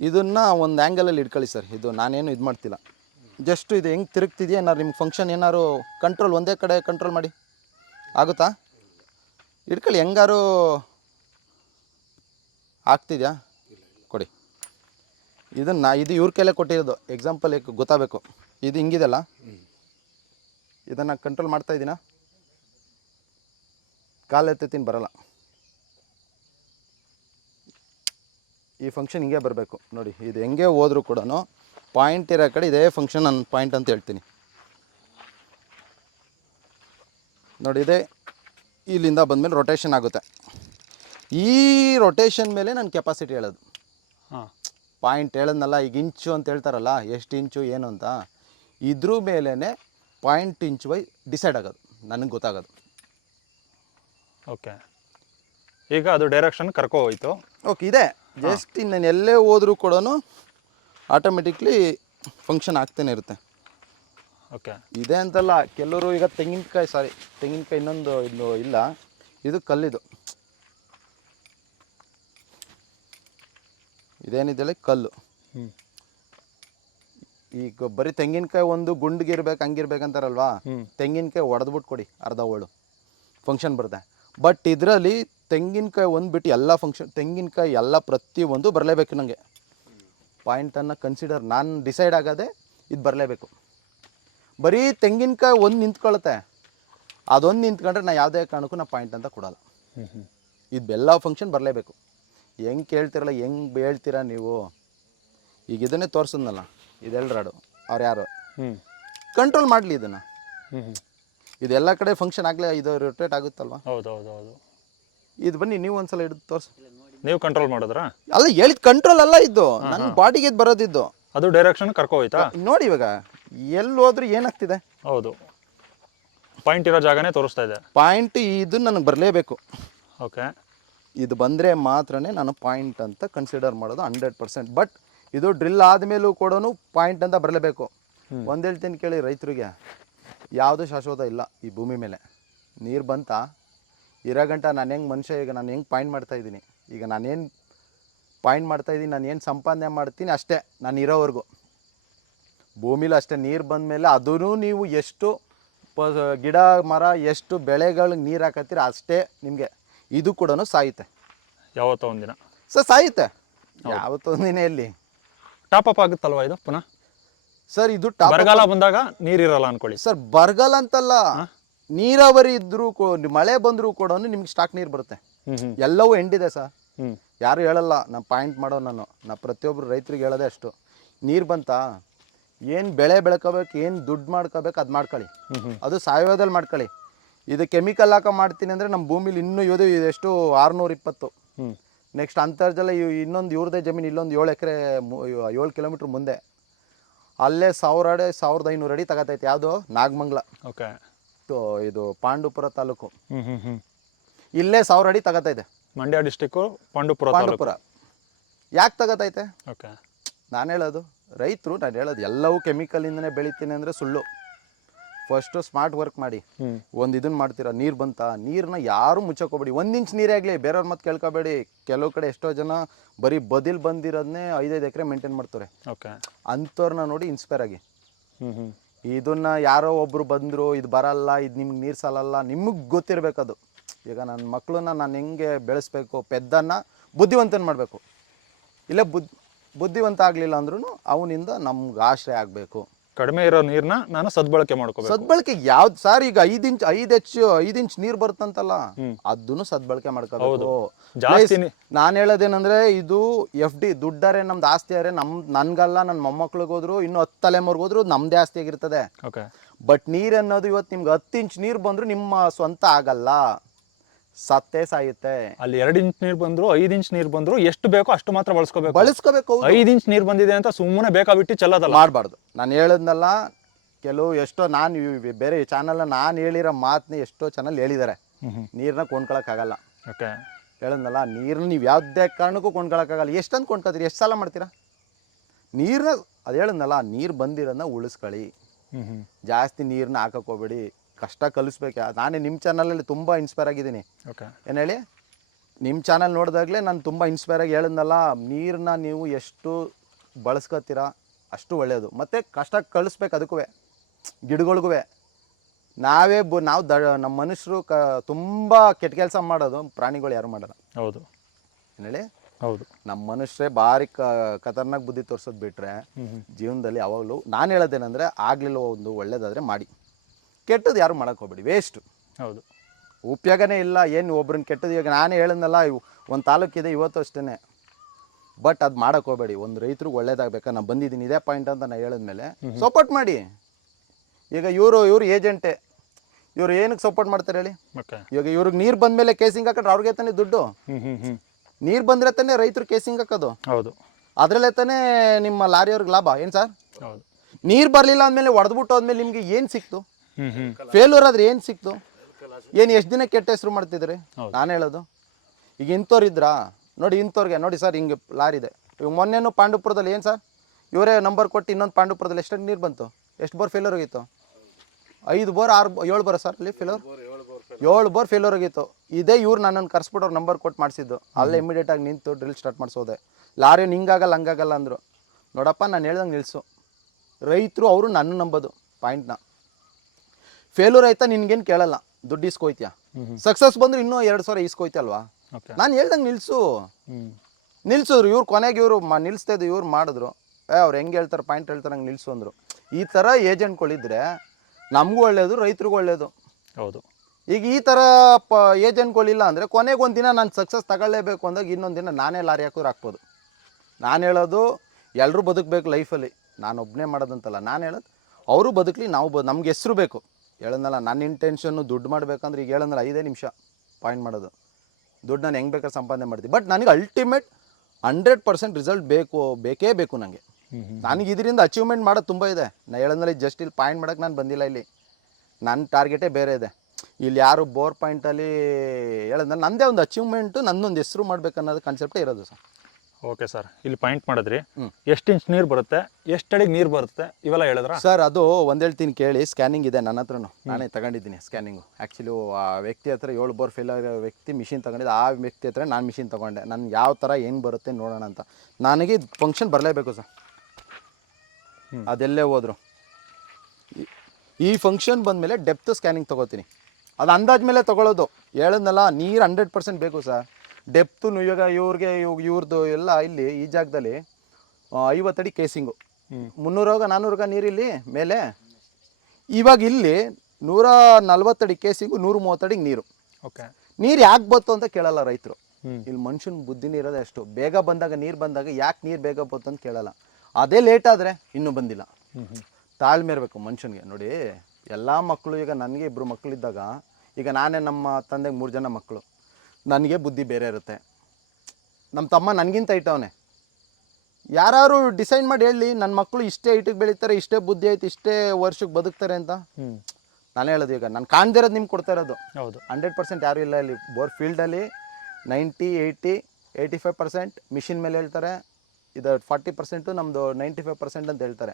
S1: ಇದನ್ನ ಒಂದು ಆ್ಯಂಗಲಲ್ಲಿ ಇಟ್ಕೊಳ್ಳಿ ಸರ್. ಇದು ನಾನೇನು ಇದು ಮಾಡ್ತಿಲ್ಲ. ಜಸ್ಟ್ ಇದು ಹೆಂಗೆ ತಿರುಗ್ತಿದೆಯಾ ಏನಾರು ನಿಮ್ಮ ಫಂಕ್ಷನ್ ಏನಾರು ಕಂಟ್ರೋಲ್ ಒಂದೇ ಕಡೆ ಕಂಟ್ರೋಲ್ ಮಾಡಿ. ಆಗುತ್ತಾ? ಇಟ್ಕೊಳ್ಳಿ, ಹೆಂಗಾರು ಆಗ್ತಿದೆಯಾ? ಕೊಡಿ. ಇದನ್ನ, ಇದು ಇವ್ರ ಕೈಲೇ ಕೊಟ್ಟಿರೋದು. ಎಕ್ಸಾಂಪಲ್ ಗೊತ್ತಾಗಬೇಕು. ಇದು ಹಿಂಗಿದೆಲ್ಲ ಇದನ್ನು ಕಂಟ್ರೋಲ್ ಮಾಡ್ತಾ ಇದ್ದೀನಾ ಕಾಲು ಎತ್ತೀನಿ ಬರಲ್ಲ. ಈ ಫಂಕ್ಷನ್ ಹಿಂಗೆ ಬರಬೇಕು. ನೋಡಿ ಇದು ಹೆಂಗೆ ಹೋದರೂ ಕೂಡ ಪಾಯಿಂಟ್ ಇರೋ ಕಡೆ ಇದೇ ಫಂಕ್ಷನ್ ನನ್ನ ಪಾಯಿಂಟ್ ಅಂತ ಹೇಳ್ತೀನಿ. ನೋಡಿ ಇದೇ ಇಲ್ಲಿಂದ ಬಂದಮೇಲೆ ರೊಟೇಷನ್ ಆಗುತ್ತೆ. ಈ ರೊಟೇಷನ್ ಮೇಲೆ ನಾನು ಕೆಪಾಸಿಟಿ ಹೇಳೋದು.
S3: ಹಾಂ.
S1: ಪಾಯಿಂಟ್ ಹೇಳೋದ್ನಲ್ಲ ಈಗ ಇಂಚು ಅಂತ ಹೇಳ್ತಾರಲ್ಲ ಎಷ್ಟು ಇಂಚು ಏನು ಅಂತ ಇದ್ರ ಮೇಲೇ ಪಾಯಿಂಟ್ ಇಂಚ್ ವೈ ಡಿಸೈಡ್ ಆಗೋದು ನನಗೆ ಗೊತ್ತಾಗೋದು.
S3: ಓಕೆ ಈಗ ಅದು ಡೈರೆಕ್ಷನ್ ಕರ್ಕೋ ಹೋಯ್ತು.
S1: ಓಕೆ ಇದೆ. ಜಸ್ಟ್ ನಾನು ಎಲ್ಲೇ ಹೋದ್ರೂ ಕೂಡ ಆಟೋಮೆಟಿಕ್ಲಿ ಫಂಕ್ಷನ್ ಆಗ್ತಾನೆ ಇರುತ್ತೆ.
S3: ಓಕೆ
S1: ಇದೆ ಅಂತಲ್ಲ ಕೆಲವರು ಈಗ ತೆಂಗಿನಕಾಯಿ ಸಾರಿ ತೆಂಗಿನಕಾಯಿ ಇನ್ನೊಂದು ಇದು ಇಲ್ಲ ಇದು ಕಲ್ಲಿದು. ಇದೇನಿದೆ ಕಲ್ಲು. ಈಗ ಬರೀ ತೆಂಗಿನಕಾಯಿ ಒಂದು ಗುಂಡ್ಗಿರ್ಬೇಕು ಹಂಗಿರ್ಬೇಕಂತಾರಲ್ವಾ. ತೆಂಗಿನಕಾಯಿ ಒಡೆದ್ಬಿಟ್ಟು ಕೊಡಿ ಅರ್ಧ ಹೋಳು. ಫಂಕ್ಷನ್ ಬರುತ್ತೆ. ಬಟ್ ಇದರಲ್ಲಿ ತೆಂಗಿನಕಾಯಿ ಒಂದು ಬಿಟ್ಟು ಎಲ್ಲ ಫಂಕ್ಷನ್ ತೆಂಗಿನಕಾಯಿ ಎಲ್ಲ ಪ್ರತಿಯೊಂದು ಬರಲೇಬೇಕು ನನಗೆ ಪಾಯಿಂಟನ್ನು ಕನ್ಸಿಡರ್ ನಾನು ಡಿಸೈಡ್ ಆಗೋದೆ ಇದು ಬರಲೇಬೇಕು. ಬರೀ ತೆಂಗಿನಕಾಯಿ ಒಂದು ನಿಂತ್ಕೊಳ್ಳುತ್ತೆ ಅದೊಂದು ನಿಂತ್ಕೊಂಡ್ರೆ ನಾನು ಯಾವುದೇ ಕಾರಣಕ್ಕೂ ನಾನು ಪಾಯಿಂಟ್ ಅಂತ ಕೊಡಲ್ಲ.
S3: ಹ್ಞೂ ಹ್ಞೂ
S1: ಇದು ಎಲ್ಲ ಫಂಕ್ಷನ್ ಬರಲೇಬೇಕು. ಹೆಂಗೆ ಕೇಳ್ತಿರಲ್ಲ ಹೆಂಗೆ ಹೇಳ್ತೀರಾ ನೀವು? ಈಗ ಇದನ್ನೇ ತೋರಿಸಿದ್ನಲ್ಲ ಇದೆಲ್ಲರಾಡು ಅವ್ರು ಯಾರು?
S3: ಹ್ಞೂ
S1: ಕಂಟ್ರೋಲ್ ಮಾಡಲಿ ಇದನ್ನು.
S3: ಹ್ಞೂ ಎಲ್ಲ
S1: ಇದೆಲ್ಲ ಕಡೆ ಫಂಕ್ಷನ್ ಆಗಲೇ ಇದು ರೊಟೇಟ್ ಆಗುತ್ತಲ್ವಾ?
S3: ಹೌದು ಹೌದು ಹೌದು
S1: ಇದು ಬನ್ನಿ ನೀವು ಒಂದ್ಸಲ ಹಿಡಿದು ತೋರಿಸಿ.
S3: ನೀವು ಕಂಟ್ರೋಲ್ ಮಾಡಿದ್ರಾ?
S1: ಅಲ್ಲ ಹೇಳಿದ ಕಂಟ್ರೋಲ್ ಅಲ್ಲ ಇದ್ದು ನನ್ನ ಬಾಡಿಗೆ ಇದು ಬರೋದಿದ್ದು.
S3: ಅದು ಡೈರೆಕ್ಷನ್ ಕರ್ಕೊ ಹೋಯ್ತಾ?
S1: ನೋಡಿ ಇವಾಗ ಎಲ್ಲಿ ಹೋದ್ರೂ ಏನಾಗ್ತಿದೆ?
S3: ಹೌದು. ಪಾಯಿಂಟ್ ಇರೋ ಜಾಗನೇ ತೋರಿಸ್ತಾ ಇದೆ.
S1: ಪಾಯಿಂಟ್ ಇದು ನನಗೆ ಬರಲೇಬೇಕು.
S3: ಓಕೆ
S1: ಇದು ಬಂದರೆ ಮಾತ್ರನೇ ನಾನು ಪಾಯಿಂಟ್ ಅಂತ ಕನ್ಸಿಡರ್ ಮಾಡೋದು ಹಂಡ್ರೆಡ್ ಪರ್ಸೆಂಟ್ ಬಟ್ ಇದು ಡ್ರಿಲ್ ಆದಮೇಲೂ ಕೂಡ ಪಾಯಿಂಟ್ ಅಂತ ಬರಲೇಬೇಕು. ಒಂದು ಹೇಳ್ತೀನಿ ಕೇಳಿ ರೈತರಿಗೆ. ಯಾವುದೂ ಶಾಶ್ವತ ಇಲ್ಲ ಈ ಭೂಮಿ ಮೇಲೆ. ನೀರು ಬಂತ ಇರೋ ಗಂಟ ನಾನು ಹೆಂಗೆ ಮನುಷ್ಯ ಈಗ ನಾನು ಹೆಂಗೆ ಪಾಯಿಂಟ್ ಮಾಡ್ತಾ ಇದ್ದೀನಿ. ಈಗ ನಾನೇನು ಪಾಯಿಂಟ್ ಮಾಡ್ತಾ ಇದ್ದೀನಿ ನಾನು ಏನು ಸಂಪಾದನೆ ಮಾಡ್ತೀನಿ ಅಷ್ಟೇ ನಾನು ಇರೋವರೆಗೂ. ಭೂಮಿಲಿ ಅಷ್ಟೇ ನೀರು ಬಂದ ಮೇಲೆ ಅದೂ ನೀವು ಎಷ್ಟು ಪ ಗಿಡ ಮರ ಎಷ್ಟು ಬೆಳೆಗಳಿಗೆ ನೀರು ಹಾಕತ್ತೀರ ಅಷ್ಟೇ ನಿಮಗೆ. ಇದು ಕೂಡ ಸಾಯುತ್ತೆ.
S3: ಯಾವತ್ತೋ ಒಂದಿನ.
S1: ಸರ್ ಸಾಯುತ್ತೆ. ಯಾವತ್ತೊಂದಿನ ಎಲ್ಲಿ?
S3: ಟಾಪ್ ಅಪ್ ಆಗುತ್ತಲ್ವ ಇದು ಪುನಃ?
S1: ಸರ್ ಇದು
S3: ಬರಗಾಲ ಬಂದಾಗ ನೀರಿರಲ್ಲ ಅನ್ಕೊಳ್ಳಿ.
S1: ಸರ್ ಬರಗಾಲ ಅಂತಲ್ಲ ನೀರಾವರಿ ಇದ್ರೂ ಕೂ- ಮಳೆ ಬಂದರೂ ಕೂಡ ನಿಮ್ಗೆ ಸ್ಟಾಕ್ ನೀರು ಬರುತ್ತೆ. ಎಲ್ಲವೂ ಎಂಡಿದೆ ಸರ್ ಯಾರು ಹೇಳಲ್ಲ ನಾನು ಪಾಯಿಂಟ್ ಮಾಡೋ ನಾನು. ನಾ ಪ್ರತಿಯೊಬ್ಬರು ರೈತರಿಗೆ ಹೇಳೋದೇ ಅಷ್ಟು. ನೀರು ಬಂತಾ? ಏನು ಬೆಳೆ ಬೆಳ್ಕೋಬೇಕು ಏನು ದುಡ್ಡು ಮಾಡ್ಕೋಬೇಕು ಅದು ಮಾಡ್ಕೊಳ್ಳಿ. ಅದು ಸಾವಯವದಲ್ಲಿ ಮಾಡ್ಕೊಳ್ಳಿ. ಇದು ಕೆಮಿಕಲ್ ಹಾಕೋ ಮಾಡ್ತೀನಿ ಅಂದರೆ ನಮ್ಮ ಭೂಮಿಲಿ ಇನ್ನೂ ಇದು ಎಷ್ಟು ಆರುನೂರ ಇಪ್ಪತ್ತು. ನೆಕ್ಸ್ಟ್ ಅಂತರ್ಜಲ ಇವ್- ಇನ್ನೊಂದು ಇವ್ರದೇ ಜಮೀನು ಇಲ್ಲೊಂದು ಏಳು ಎಕರೆ ಏಳು ಕಿಲೋಮೀಟ್ರ್ ಮುಂದೆ. ಅಲ್ಲೇ ಸಾವಿರ ಅಡಿ ಸಾವಿರದ ಐನೂರು ಅಡಿ ತಗತೈತೆ. ಯಾವುದು? ನಾಗಮಂಗ್ಲ.
S3: ಓಕೆ.
S1: ಇದು ಪಾಂಡುಪುರ ತಾಲೂಕು. ಇಲ್ಲೇ ಸಾವಿರ ಅಡಿ ತಗತೈತೆ.
S3: ಮಂಡ್ಯ ಡಿಸ್ಟಿಕ್ಕು ಪಾಂಡುಪುರ ತಾಲೂಕು.
S1: ಪಾಂಡುಪುರ. ಯಾಕೆ ತಗತೈತೆ?
S3: ಓಕೆ.
S1: ನಾನು ಹೇಳೋದು ರೈತರು ನಾನು ಹೇಳೋದು ಎಲ್ಲವೂ ಕೆಮಿಕಲಿಂದನೇ ಬೆಳಿತೀನಿ ಅಂದರೆ ಸುಳ್ಳು. ಫಸ್ಟು ಸ್ಮಾರ್ಟ್ ವರ್ಕ್ ಮಾಡಿ. ಒಂದು ಇದನ್ನ ಮಾಡ್ತೀರಾ ನೀರು ಬಂತ? ನೀರನ್ನ ಯಾರು ಮುಚ್ಚಕೋಬೇಡಿ. ಒಂದು ಇಂಚ್ ನೀರೇ ಆಗಲಿ ಬೇರೆಯವ್ರ ಮತ್ತೆ ಕೇಳ್ಕೊಬೇಡಿ. ಕೆಲವು ಕಡೆ ಎಷ್ಟೋ ಜನ ಬರೀ ಬದಿಲ್ ಬಂದಿರೋದನ್ನೇ ಐದೈದು ಎಕರೆ ಮೇಂಟೈನ್ ಮಾಡ್ತಾರೆ
S3: ಓಕೆ.
S1: ಅಂಥವ್ರನ್ನ ನೋಡಿ ಇನ್ಸ್ಪೈರ್ ಆಗಿ. ಇದನ್ನ ಯಾರೋ ಒಬ್ರು ಬಂದರು ಇದು ಬರಲ್ಲ ಇದು ನಿಮ್ಗೆ ನೀರು ಸಾಲಲ್ಲ ನಿಮಗೆ ಗೊತ್ತಿರಬೇಕದು. ಈಗ ನನ್ನ ಮಕ್ಕಳನ್ನ ನಾನು ಹೆಂಗೆ ಬೆಳೆಸ್ಬೇಕು? ಪೆದ್ದನ್ನ ಬುದ್ಧಿವಂತನ ಮಾಡಬೇಕು. ಇಲ್ಲ ಬುದ್ ಬುದ್ಧಿವಂತ ಆಗಲಿಲ್ಲ ಅಂದ್ರೂ ಅವನಿಂದ ನಮ್ಗೆ ಆಶ್ರಯ ಆಗಬೇಕು.
S3: ಕಡಿಮೆ ಇರೋ ನೀರ್ನ ನಾನು ಸದ್ಬಳಕೆ ಮಾಡ್ಕೋಬೇಕು.
S1: ಸದ್ಬಳಕೆ ಯಾವ್ದು ಸರ್ ಈಗ ಐದ್ ಇಂಚ್ ಐದ್ ಎಚ್ ಐದ್ ಇಂಚ್ ನೀರ್ ಬರುತ್ತಂತಲ್ಲ ಅದನ್ನು ಸದ್ಬಳಕೆ ಮಾಡ್ಕೋಬೇಕು.
S3: ಜಾಸ್ತಿ ನೀ-
S1: ನಾನು ಹೇಳೋದೇನಂದ್ರೆ ಇದು ಎಫ್ ಡಿ ದುಡ್ಡಾರೆ ನಮ್ದು ಆಸ್ತಿ ಅರೆ ನಮ್ ನನ್ಗಲ್ಲ ನನ್ ಮೊಮ್ಮಕ್ಳಿಗೆ ಹೋದ್ರು ಇನ್ನು ಹತ್ತು ತಲೆಮೂರ್ಗೆ ಹೋದ್ರು ನಮ್ದೇ ಆಸ್ತಿ ಆಗಿರ್ತದೆ.
S3: ಓಕೆ
S1: ಬಟ್ ನೀರ್ ಅನ್ನೋದು ಇವತ್ತು ನಿಮ್ಗೆ ಹತ್ತು ಇಂಚ್ ನೀರು ಬಂದ್ರು ನಿಮ್ಮ ಸ್ವಂತ ಆಗಲ್ಲ. ಸತ್ತೇ ಸಾಯುತ್ತೆ.
S3: ಅಲ್ಲಿ ಎರಡು ಇಂಚ್ ನೀರ್ ಬಂದ್ರು ಐದ್ ಇಂಚ್ ನೀರ್ ಬಂದ್ರು ಎಷ್ಟು ಬೇಕೋ ಅಷ್ಟು ಮಾತ್ರ ಬಳಸ್ಕೋಬೇಕು.
S1: ಬಳಸ್ಕೋಬೇಕು
S3: ಐದ್ ಇಂಚ್ ನೀರ್ ಬಂದಿದೆ ಅಂತ ಸುಮ್ಮನೆ ಬೇಕಾಬಿಟ್ಟು ಚೆಲ್ಲೋದಲ್ಲ.
S1: ಮಾಡಬಾರ್ದು. ನಾನು ಹೇಳದ್ನಲ್ಲ ಕೆಲವು ಎಷ್ಟೋ ನಾನು ಬೇರೆ ಚಾನಲ್ನ ನಾನು ಹೇಳಿರೋ ಮಾತನ್ನ ಎಷ್ಟೋ ಚಾನಲ್ ಹೇಳಿದ್ದಾರೆ ನೀರನ್ನ ಕೊಂಡ್ಕೊಳಕ್ಕಾಗಲ್ಲ.
S3: ಓಕೆ.
S1: ಹೇಳದ್ನಲ್ಲ ನೀರನ್ನ ನೀವು ಯಾವುದೇ ಕಾರಣಕ್ಕೂ ಕೊಂಡ್ಕೊಳಕ್ಕಾಗಲ್ಲ. ಎಷ್ಟೊಂದು ಕೊಂಡ್ಕೊತೀರಿ? ಎಷ್ಟು ಸಲ ಮಾಡ್ತೀರಾ? ನೀರನ್ನ ಅದು ಹೇಳದ್ನಲ್ಲ ನೀರು ಬಂದಿರೋದನ್ನ ಉಳಿಸ್ಕೊಳ್ಳಿ. ಜಾಸ್ತಿ ನೀರನ್ನ ಹಾಕಕ್ಕೆ ಹೋಗ್ಬೇಡಿ. ಕಷ್ಟ ಕಲಿಸ್ಬೇಕು. ನಾನೇ ನಿಮ್ಮ ಚಾನಲಲ್ಲಿ ತುಂಬ ಇನ್ಸ್ಪೈರ್ ಆಗಿದ್ದೀನಿ.
S3: ಓಕೆ
S1: ಏನು ಹೇಳಿ? ನಿಮ್ಮ ಚಾನಲ್ ನೋಡಿದಾಗಲೇ ನಾನು ತುಂಬ ಇನ್ಸ್ಪೈರ್ ಆಗಿ ಹೇಳಿದ್ನಲ್ಲ ನೀರನ್ನ ನೀವು ಎಷ್ಟು ಬಳಸ್ಕೊತೀರಾ ಅಷ್ಟು ಒಳ್ಳೆಯದು ಮತ್ತು ಕಷ್ಟ ಕಳಿಸ್ಬೇಕು ಅದಕ್ಕೂ ಗಿಡಗಳಿಗೂ ನಾವೇ ಬ ನಾವು ದ ನಮ್ಮ ಮನುಷ್ಯರು ಕ ತುಂಬ ಕೆಟ್ಟ ಕೆಲಸ ಮಾಡೋದು ಪ್ರಾಣಿಗಳು ಯಾರು ಮಾಡಲ್ಲ.
S3: ಹೌದು.
S1: ಏನು ಹೇಳಿ?
S3: ಹೌದು.
S1: ನಮ್ಮ ಮನುಷ್ಯರೇ ಭಾರಿ ಕ ಖತರ್ನಾಕ್ ಬುದ್ಧಿ ತೋರ್ಸೋದು ಬಿಟ್ರೆ ಜೀವನದಲ್ಲಿ ಯಾವಾಗಲೂ ನಾನು ಹೇಳೋದೇನೆಂದರೆ ಆಗಲಿಲ್ಲ ಒಂದು ಒಳ್ಳೇದಾದರೆ ಮಾಡಿ. ಕೆಟ್ಟದ್ದು ಯಾರು ಮಾಡೋಕ್ಕೆ ಹೋಗ್ಬೇಡಿ ವೇಸ್ಟ್
S3: ಹೌದು.
S1: ಉಪಯೋಗನೇ ಇಲ್ಲ ಏನು ಒಬ್ರನ್ನ ಕೆಟ್ಟದ್ದು? ಈಗ ನಾನೇ ಹೇಳಿದ್ನಲ್ಲ ಒಂದು ತಾಲೂಕಿದೆ ಇವತ್ತು ಅಷ್ಟೇ ಬಟ್ ಅದು ಮಾಡಕ್ಕೆ ಹೋಗಬೇಡಿ ಒಂದು ರೈತರಿಗೆ ಒಳ್ಳೇದಾಗಬೇಕಾ? ನಾನು ಬಂದಿದ್ದೀನಿ ಇದೇ ಪಾಯಿಂಟ್ ಅಂತ ನಾನು ಹೇಳಿದ್ಮೇಲೆ ಸಪೋರ್ಟ್ ಮಾಡಿ. ಈಗ ಇವರು ಇವರು ಏಜೆಂಟೇ ಇವ್ರು ಏನಕ್ಕೆ ಸಪೋರ್ಟ್ ಮಾಡ್ತಾರೆ ಹೇಳಿ? ಇವಾಗ ಇವ್ರಿಗೆ ನೀರು ಬಂದಮೇಲೆ ಕೇಸಿಂಗ್ ಹಾಕೊಂಡ್ರೆ ಅವ್ರಿಗೆ ತಾನೇ ದುಡ್ಡು. ನೀರು ಬಂದರೆ ತಾನೇ ರೈತರು ಕೇಸಿಂಗ್ ಹಾಕೋದು.
S3: ಹೌದು.
S1: ಅದರಲ್ಲೇ ತಾನೇ ನಿಮ್ಮ ಲಾರಿಯವ್ರಿಗೆ ಲಾಭ ಏನು ಸರ್?
S3: ಹೌದು.
S1: ನೀರು ಬರಲಿಲ್ಲ ಅಂದಮೇಲೆ ಹೊಡೆದ್ಬಿಟ್ಟು ಆದ್ಮೇಲೆ ನಿಮಗೆ ಏನು ಸಿಕ್ತು? ಫೇಲ್ಯೂರ್ ಆದ್ರೆ ಏನು ಸಿಕ್ತು? ಏನು ಎಷ್ಟು ದಿನ ಕೆಟ್ಟ ಹೆಸರು ಮಾಡ್ತಿದ್ರಿ? ನಾನು ಹೇಳೋದು. ಈಗ ಇಂಥವ್ರು ಇದ್ರಾ? ನೋಡಿ ಇಂಥವ್ರಿಗೆ ನೋಡಿ ಸರ್ ಹಿಂಗೆ ಲಾರಿ ಇದೆ. ಇವಾಗ ಮೊನ್ನೆನೂ ಪಾಂಡುಪುರದಲ್ಲಿ ಏನು ಸರ್? ಇವರೇ ನಂಬರ್ ಕೊಟ್ಟು ಇನ್ನೊಂದು ಪಾಂಡುಪುರದಲ್ಲಿ ಎಷ್ಟು ನೀರು ಬಂತು? ಎಷ್ಟು ಬೋರ್ ಫೇಲ್ಯೂರ್ ಆಗಿತ್ತು ಐದು ಬೋರ್ ಆರು ಬೋ- ಏಳು ಬೋರ ಸರ್ ಅಲ್ಲಿ ಫೇಲ್ಯೂರ್ ಏಳು ಬೋರ್ ಫೇಲ್ಯೂರ್ ಆಗಿತ್ತು ಇದೇ ಇವ್ರು ನನ್ನನ್ನು ಕರ್ಸ್ಬಿಟ್ಟು ಅವ್ರು ನಂಬರ್ ಕೊಟ್ಟು ಮಾಡಿಸಿದ್ದು. ಅಲ್ಲೇ ಇಮಿಡಿಯೇಟ್ ಆಗಿ ನಿಂತು ಡ್ರಿಲ್ ಸ್ಟಾರ್ಟ್ ಮಾಡಿಸೋದೆ. ಲಾರಿ ಹಿಂಗಾಗಲ್ಲ ಹಂಗಾಗಲ್ಲ ಅಂದರು. ನೋಡಪ್ಪ ನಾನು ಹೇಳ್ದಂಗೆ ನಿಲ್ಲಿಸು ರೈತರು ಅವರು ನನ್ನ ನಂಬೋದು ಪಾಯಿಂಟ್ನ ಫೇಲ್ಯೂರ್ ಆಯ್ತಾ ನಿನ್ಗೇನು ಕೇಳಲ್ಲ. ದುಡ್ಡು ಇಸ್ಕೊಯ್ತೀಯ ಸಕ್ಸಸ್ ಬಂದ್ರೆ ಇನ್ನೂ ಎರಡು ಸಾವಿರ ಇಸ್ಕೊಯ್ತಲ್ವಾ ನಾನು ಹೇಳ್ದಂಗೆ ನಿಲ್ಸು. ನಿಲ್ಸಿದ್ರು ಇವ್ರು ಕೊನೆಗೆ ಇವರು ಮ ನಿಲ್ಲಿಸ್ತಾ ಇದ್ದು ಇವ್ರು ಮಾಡಿದ್ರು. ಏ ಅವ್ರು ಹೆಂಗೆ ಹೇಳ್ತಾರೆ ಪಾಯಿಂಟ್ ಹೇಳ್ತಾರೆ ಹಂಗೆ ನಿಲ್ಸು ಅಂದರು. ಈ ಥರ ಏಜೆಂಟ್ಗಳಿದ್ರೆ ನಮಗೂ ಒಳ್ಳೆಯದು ರೈತರಿಗೂ ಒಳ್ಳೇದು.
S3: ಹೌದು.
S1: ಈಗ ಈ ಥರ ಪ ಏಜೆಂಟ್ಗಳಿಲ್ಲ ಅಂದರೆ ಕೊನೆಗೆ ಒಂದು ದಿನ ನಾನು ಸಕ್ಸಸ್ ತಗೊಳ್ಳೇಬೇಕು ಅಂದಾಗ ಇನ್ನೊಂದು ದಿನ ನಾನೇ ಲಾರಿ ಹಾಕಿದ್ರೆ ಹಾಕ್ಬೋದು. ನಾನು ಹೇಳೋದು ಎಲ್ಲರೂ ಬದುಕಬೇಕು ಲೈಫಲ್ಲಿ ನಾನು ಒಬ್ಬನೇ ಮಾಡೋದಂತಲ್ಲ ನಾನು ಹೇಳೋದು ಅವರು ಬದುಕಲಿ ನಾವು ಬ ನಮ್ಗೆ ಹೆಸರು ಬೇಕು. ಹೇಳದ್ನಲ್ಲ ನನ್ನ ಇಂಟೆನ್ಷನ್ನು ದುಡ್ಡು ಮಾಡಬೇಕಂದ್ರೆ ಈಗ ಹೇಳಂದ್ರೆ ಐದೇ ನಿಮಿಷ ಪಾಯಿಂಟ್ ಮಾಡೋದು. ದುಡ್ಡು ನಾನು ಹೆಂಗೆ ಬೇಕಾದ್ರೆ ಸಂಪಾದನೆ ಮಾಡ್ತೀನಿ. ಬಟ್ ನನಗೆ ಅಲ್ಟಿಮೇಟ್ ಹಂಡ್ರೆಡ್ ಪರ್ಸೆಂಟ್ ರಿಸಲ್ಟ್ ಬೇಕು ಬೇಕೇ ಬೇಕು ನನಗೆ ನನಗೆ ಇದರಿಂದ ಅಚೀವ್ಮೆಂಟ್ ಮಾಡೋದು ತುಂಬ ಇದೆ. ನಾನು ಹೇಳಂದ್ರೆ ಜಸ್ಟ್ ಇಲ್ಲಿ ಪಾಯಿಂಟ್ ಮಾಡೋಕ್ಕೆ ನಾನು ಬಂದಿಲ್ಲ ಇಲ್ಲಿ. ನನ್ನ ಟಾರ್ಗೆಟೇ ಬೇರೆ ಇದೆ. ಇಲ್ಲಿ ಯಾರು ಬೋರ್ ಪಾಯಿಂಟಲ್ಲಿ ಹೇಳಂದ್ರೆ ನನ್ನದೇ ಒಂದು ಅಚೀವ್ಮೆಂಟು ನನ್ನೊಂದು ಹೆಸರು ಮಾಡ್ಬೇಕು ಅನ್ನೋದು ಕಾನ್ಸೆಪ್ಟೇ ಇರೋದು ಸರ್.
S3: Okay sir. ಇಲ್ಲಿ ಪಾಯಿಂಟ್ ಮಾಡಿದ್ರಿ. ಎಷ್ಟು ಇಂಚ್ ನೀರು ಬರುತ್ತೆ? ಎಷ್ಟು ಅಡಿಗೆ ನೀರು ಬರುತ್ತೆ? ಇವೆಲ್ಲ ಹೇಳಿದ್ರ?
S1: ಸರ್ ಅದು ಒಂದು ಹೇಳ್ತೀನಿ ಕೇಳಿ ಸ್ಕ್ಯಾನಿಂಗ್ ಇದೆ ನನ್ನ ಹತ್ರನು. ನಾನೇ ತಗೊಂಡಿದ್ದೀನಿ ಸ್ಕ್ಯಾನಿಂಗು ಆ್ಯಕ್ಚುಲಿ ಆ ವ್ಯಕ್ತಿ ಹತ್ರ ಏಳು ಬೋರ್ ಫೇಲ್ ಆಗಿರೋ ವ್ಯಕ್ತಿ ಮಿಷಿನ್ ತಗೊಂಡಿದ್ದೆ ಆ ವ್ಯಕ್ತಿ ಹತ್ರ ನಾನು ಮಿಷಿನ್ ತೊಗೊಂಡೆ. ನಾನು ಯಾವ ಥರ ಏನು ಬರುತ್ತೆ ನೋಡೋಣ ಅಂತ. ನನಗೆ ಫಂಕ್ಷನ್ ಬರಲೇಬೇಕು ಸರ್. ಅದೆಲ್ಲೇ ಹೋದ್ರು. ಈ- ಈ ಫಂಕ್ಷನ್ ಬಂದಮೇಲೆ ಡೆಪ್ತ್ ಸ್ಕ್ಯಾನಿಂಗ್ ತೊಗೋತೀನಿ. ಅದು ಅಂದಾಜ್ ಮೇಲೆ ತೊಗೊಳೋದು. ಹೇಳದ್ನಲ್ಲ ನೀರು ಹಂಡ್ರೆಡ್ ಪರ್ಸೆಂಟ್ ಬೇಕು ಸರ್. ಡೆಪ್ತು ಇವಾಗ ಇವ್ರಿಗೆ ಇವ್- ಇವ್ರದ್ದು ಎಲ್ಲ ಇಲ್ಲಿ ಈ ಜಾಗದಲ್ಲಿ ಐವತ್ತಡಿ ಕೇಸಿಂಗು ಮುನ್ನೂರಾಗ ನಾನ್ನೂರಾಗ ನೀರಿಲ್ಲಿ ಮೇಲೆ. ಇವಾಗ ಇಲ್ಲಿ ನೂರ ನಲ್ವತ್ತಡಿ ಕೇಸಿಂಗು ನೂರ ಮೂವತ್ತಡಿಗೆ ನೀರು.
S3: ಓಕೆ.
S1: ನೀರು ಯಾಕೆ ಬತ್ತು ಅಂತ ಕೇಳಲ್ಲ ರೈತರು. ಇಲ್ಲಿ ಮನುಷ್ಯನ ಬುದ್ಧಿನೇ ಇರೋದೇ ಅಷ್ಟು. ಬೇಗ ಬಂದಾಗ ನೀರು ಬಂದಾಗ ಯಾಕೆ ನೀರು ಬೇಗ ಬಂತು ಅಂತ ಕೇಳಲ್ಲ. ಅದೇ ಲೇಟ್ ಆದರೆ ಇನ್ನೂ ಬಂದಿಲ್ಲ. ತಾಳ್ಮೆ ಇರಬೇಕು ಮನುಷ್ಯನಿಗೆ ನೋಡಿ ಎಲ್ಲ ಮಕ್ಕಳು ಈಗ ನನಗೆ ಇಬ್ಬರು ಮಕ್ಕಳಿದ್ದಾಗ ಈಗ ನಾನೇ ನಮ್ಮ ತಂದೆಗೆ ಮೂರು ಜನ ಮಕ್ಕಳು ನನಗೆ ಬುದ್ಧಿ ಬೇರೆ ಇರುತ್ತೆ. ನಮ್ಮ ತಮ್ಮ ನನಗಿಂತ ಇಟ್ಟವನೆ. ಯಾರು ಡಿಸೈಡ್ ಮಾಡಿ ಹೇಳಿ ನನ್ನ ಮಕ್ಕಳು ಇಷ್ಟೇ ಇಟ್ಟಿಗೆ ಬೆಳೀತಾರೆ ಇಷ್ಟೇ ಬುದ್ಧಿ ಐತೆ ಇಷ್ಟೇ ವರ್ಷಕ್ಕೆ ಬದುಕ್ತಾರೆ ಅಂತ. ನಾನು ಹೇಳೋದು ಈಗ ನಾನು ಕಾಣ್ದಿರೋದು ನಿಮ್ಗೆ ಕೊಡ್ತಾ ಇರೋದು.
S3: ಹೌದು.
S1: ಹಂಡ್ರೆಡ್ ಪರ್ಸೆಂಟ್ ಯಾರೂ ಇಲ್ಲ ಇಲ್ಲಿ ಬೋರ್ ಫೀಲ್ಡಲ್ಲಿ ninety eighty eighty five percent machine ಮೇಲೆ ಹೇಳ್ತಾರೆ. ಇದು ಫಾರ್ಟಿ ಪರ್ಸೆಂಟು ನಮ್ಮದು ನೈಂಟಿ ಫೈವ್ ಪರ್ಸೆಂಟ್ ಅಂತ ಹೇಳ್ತಾರೆ.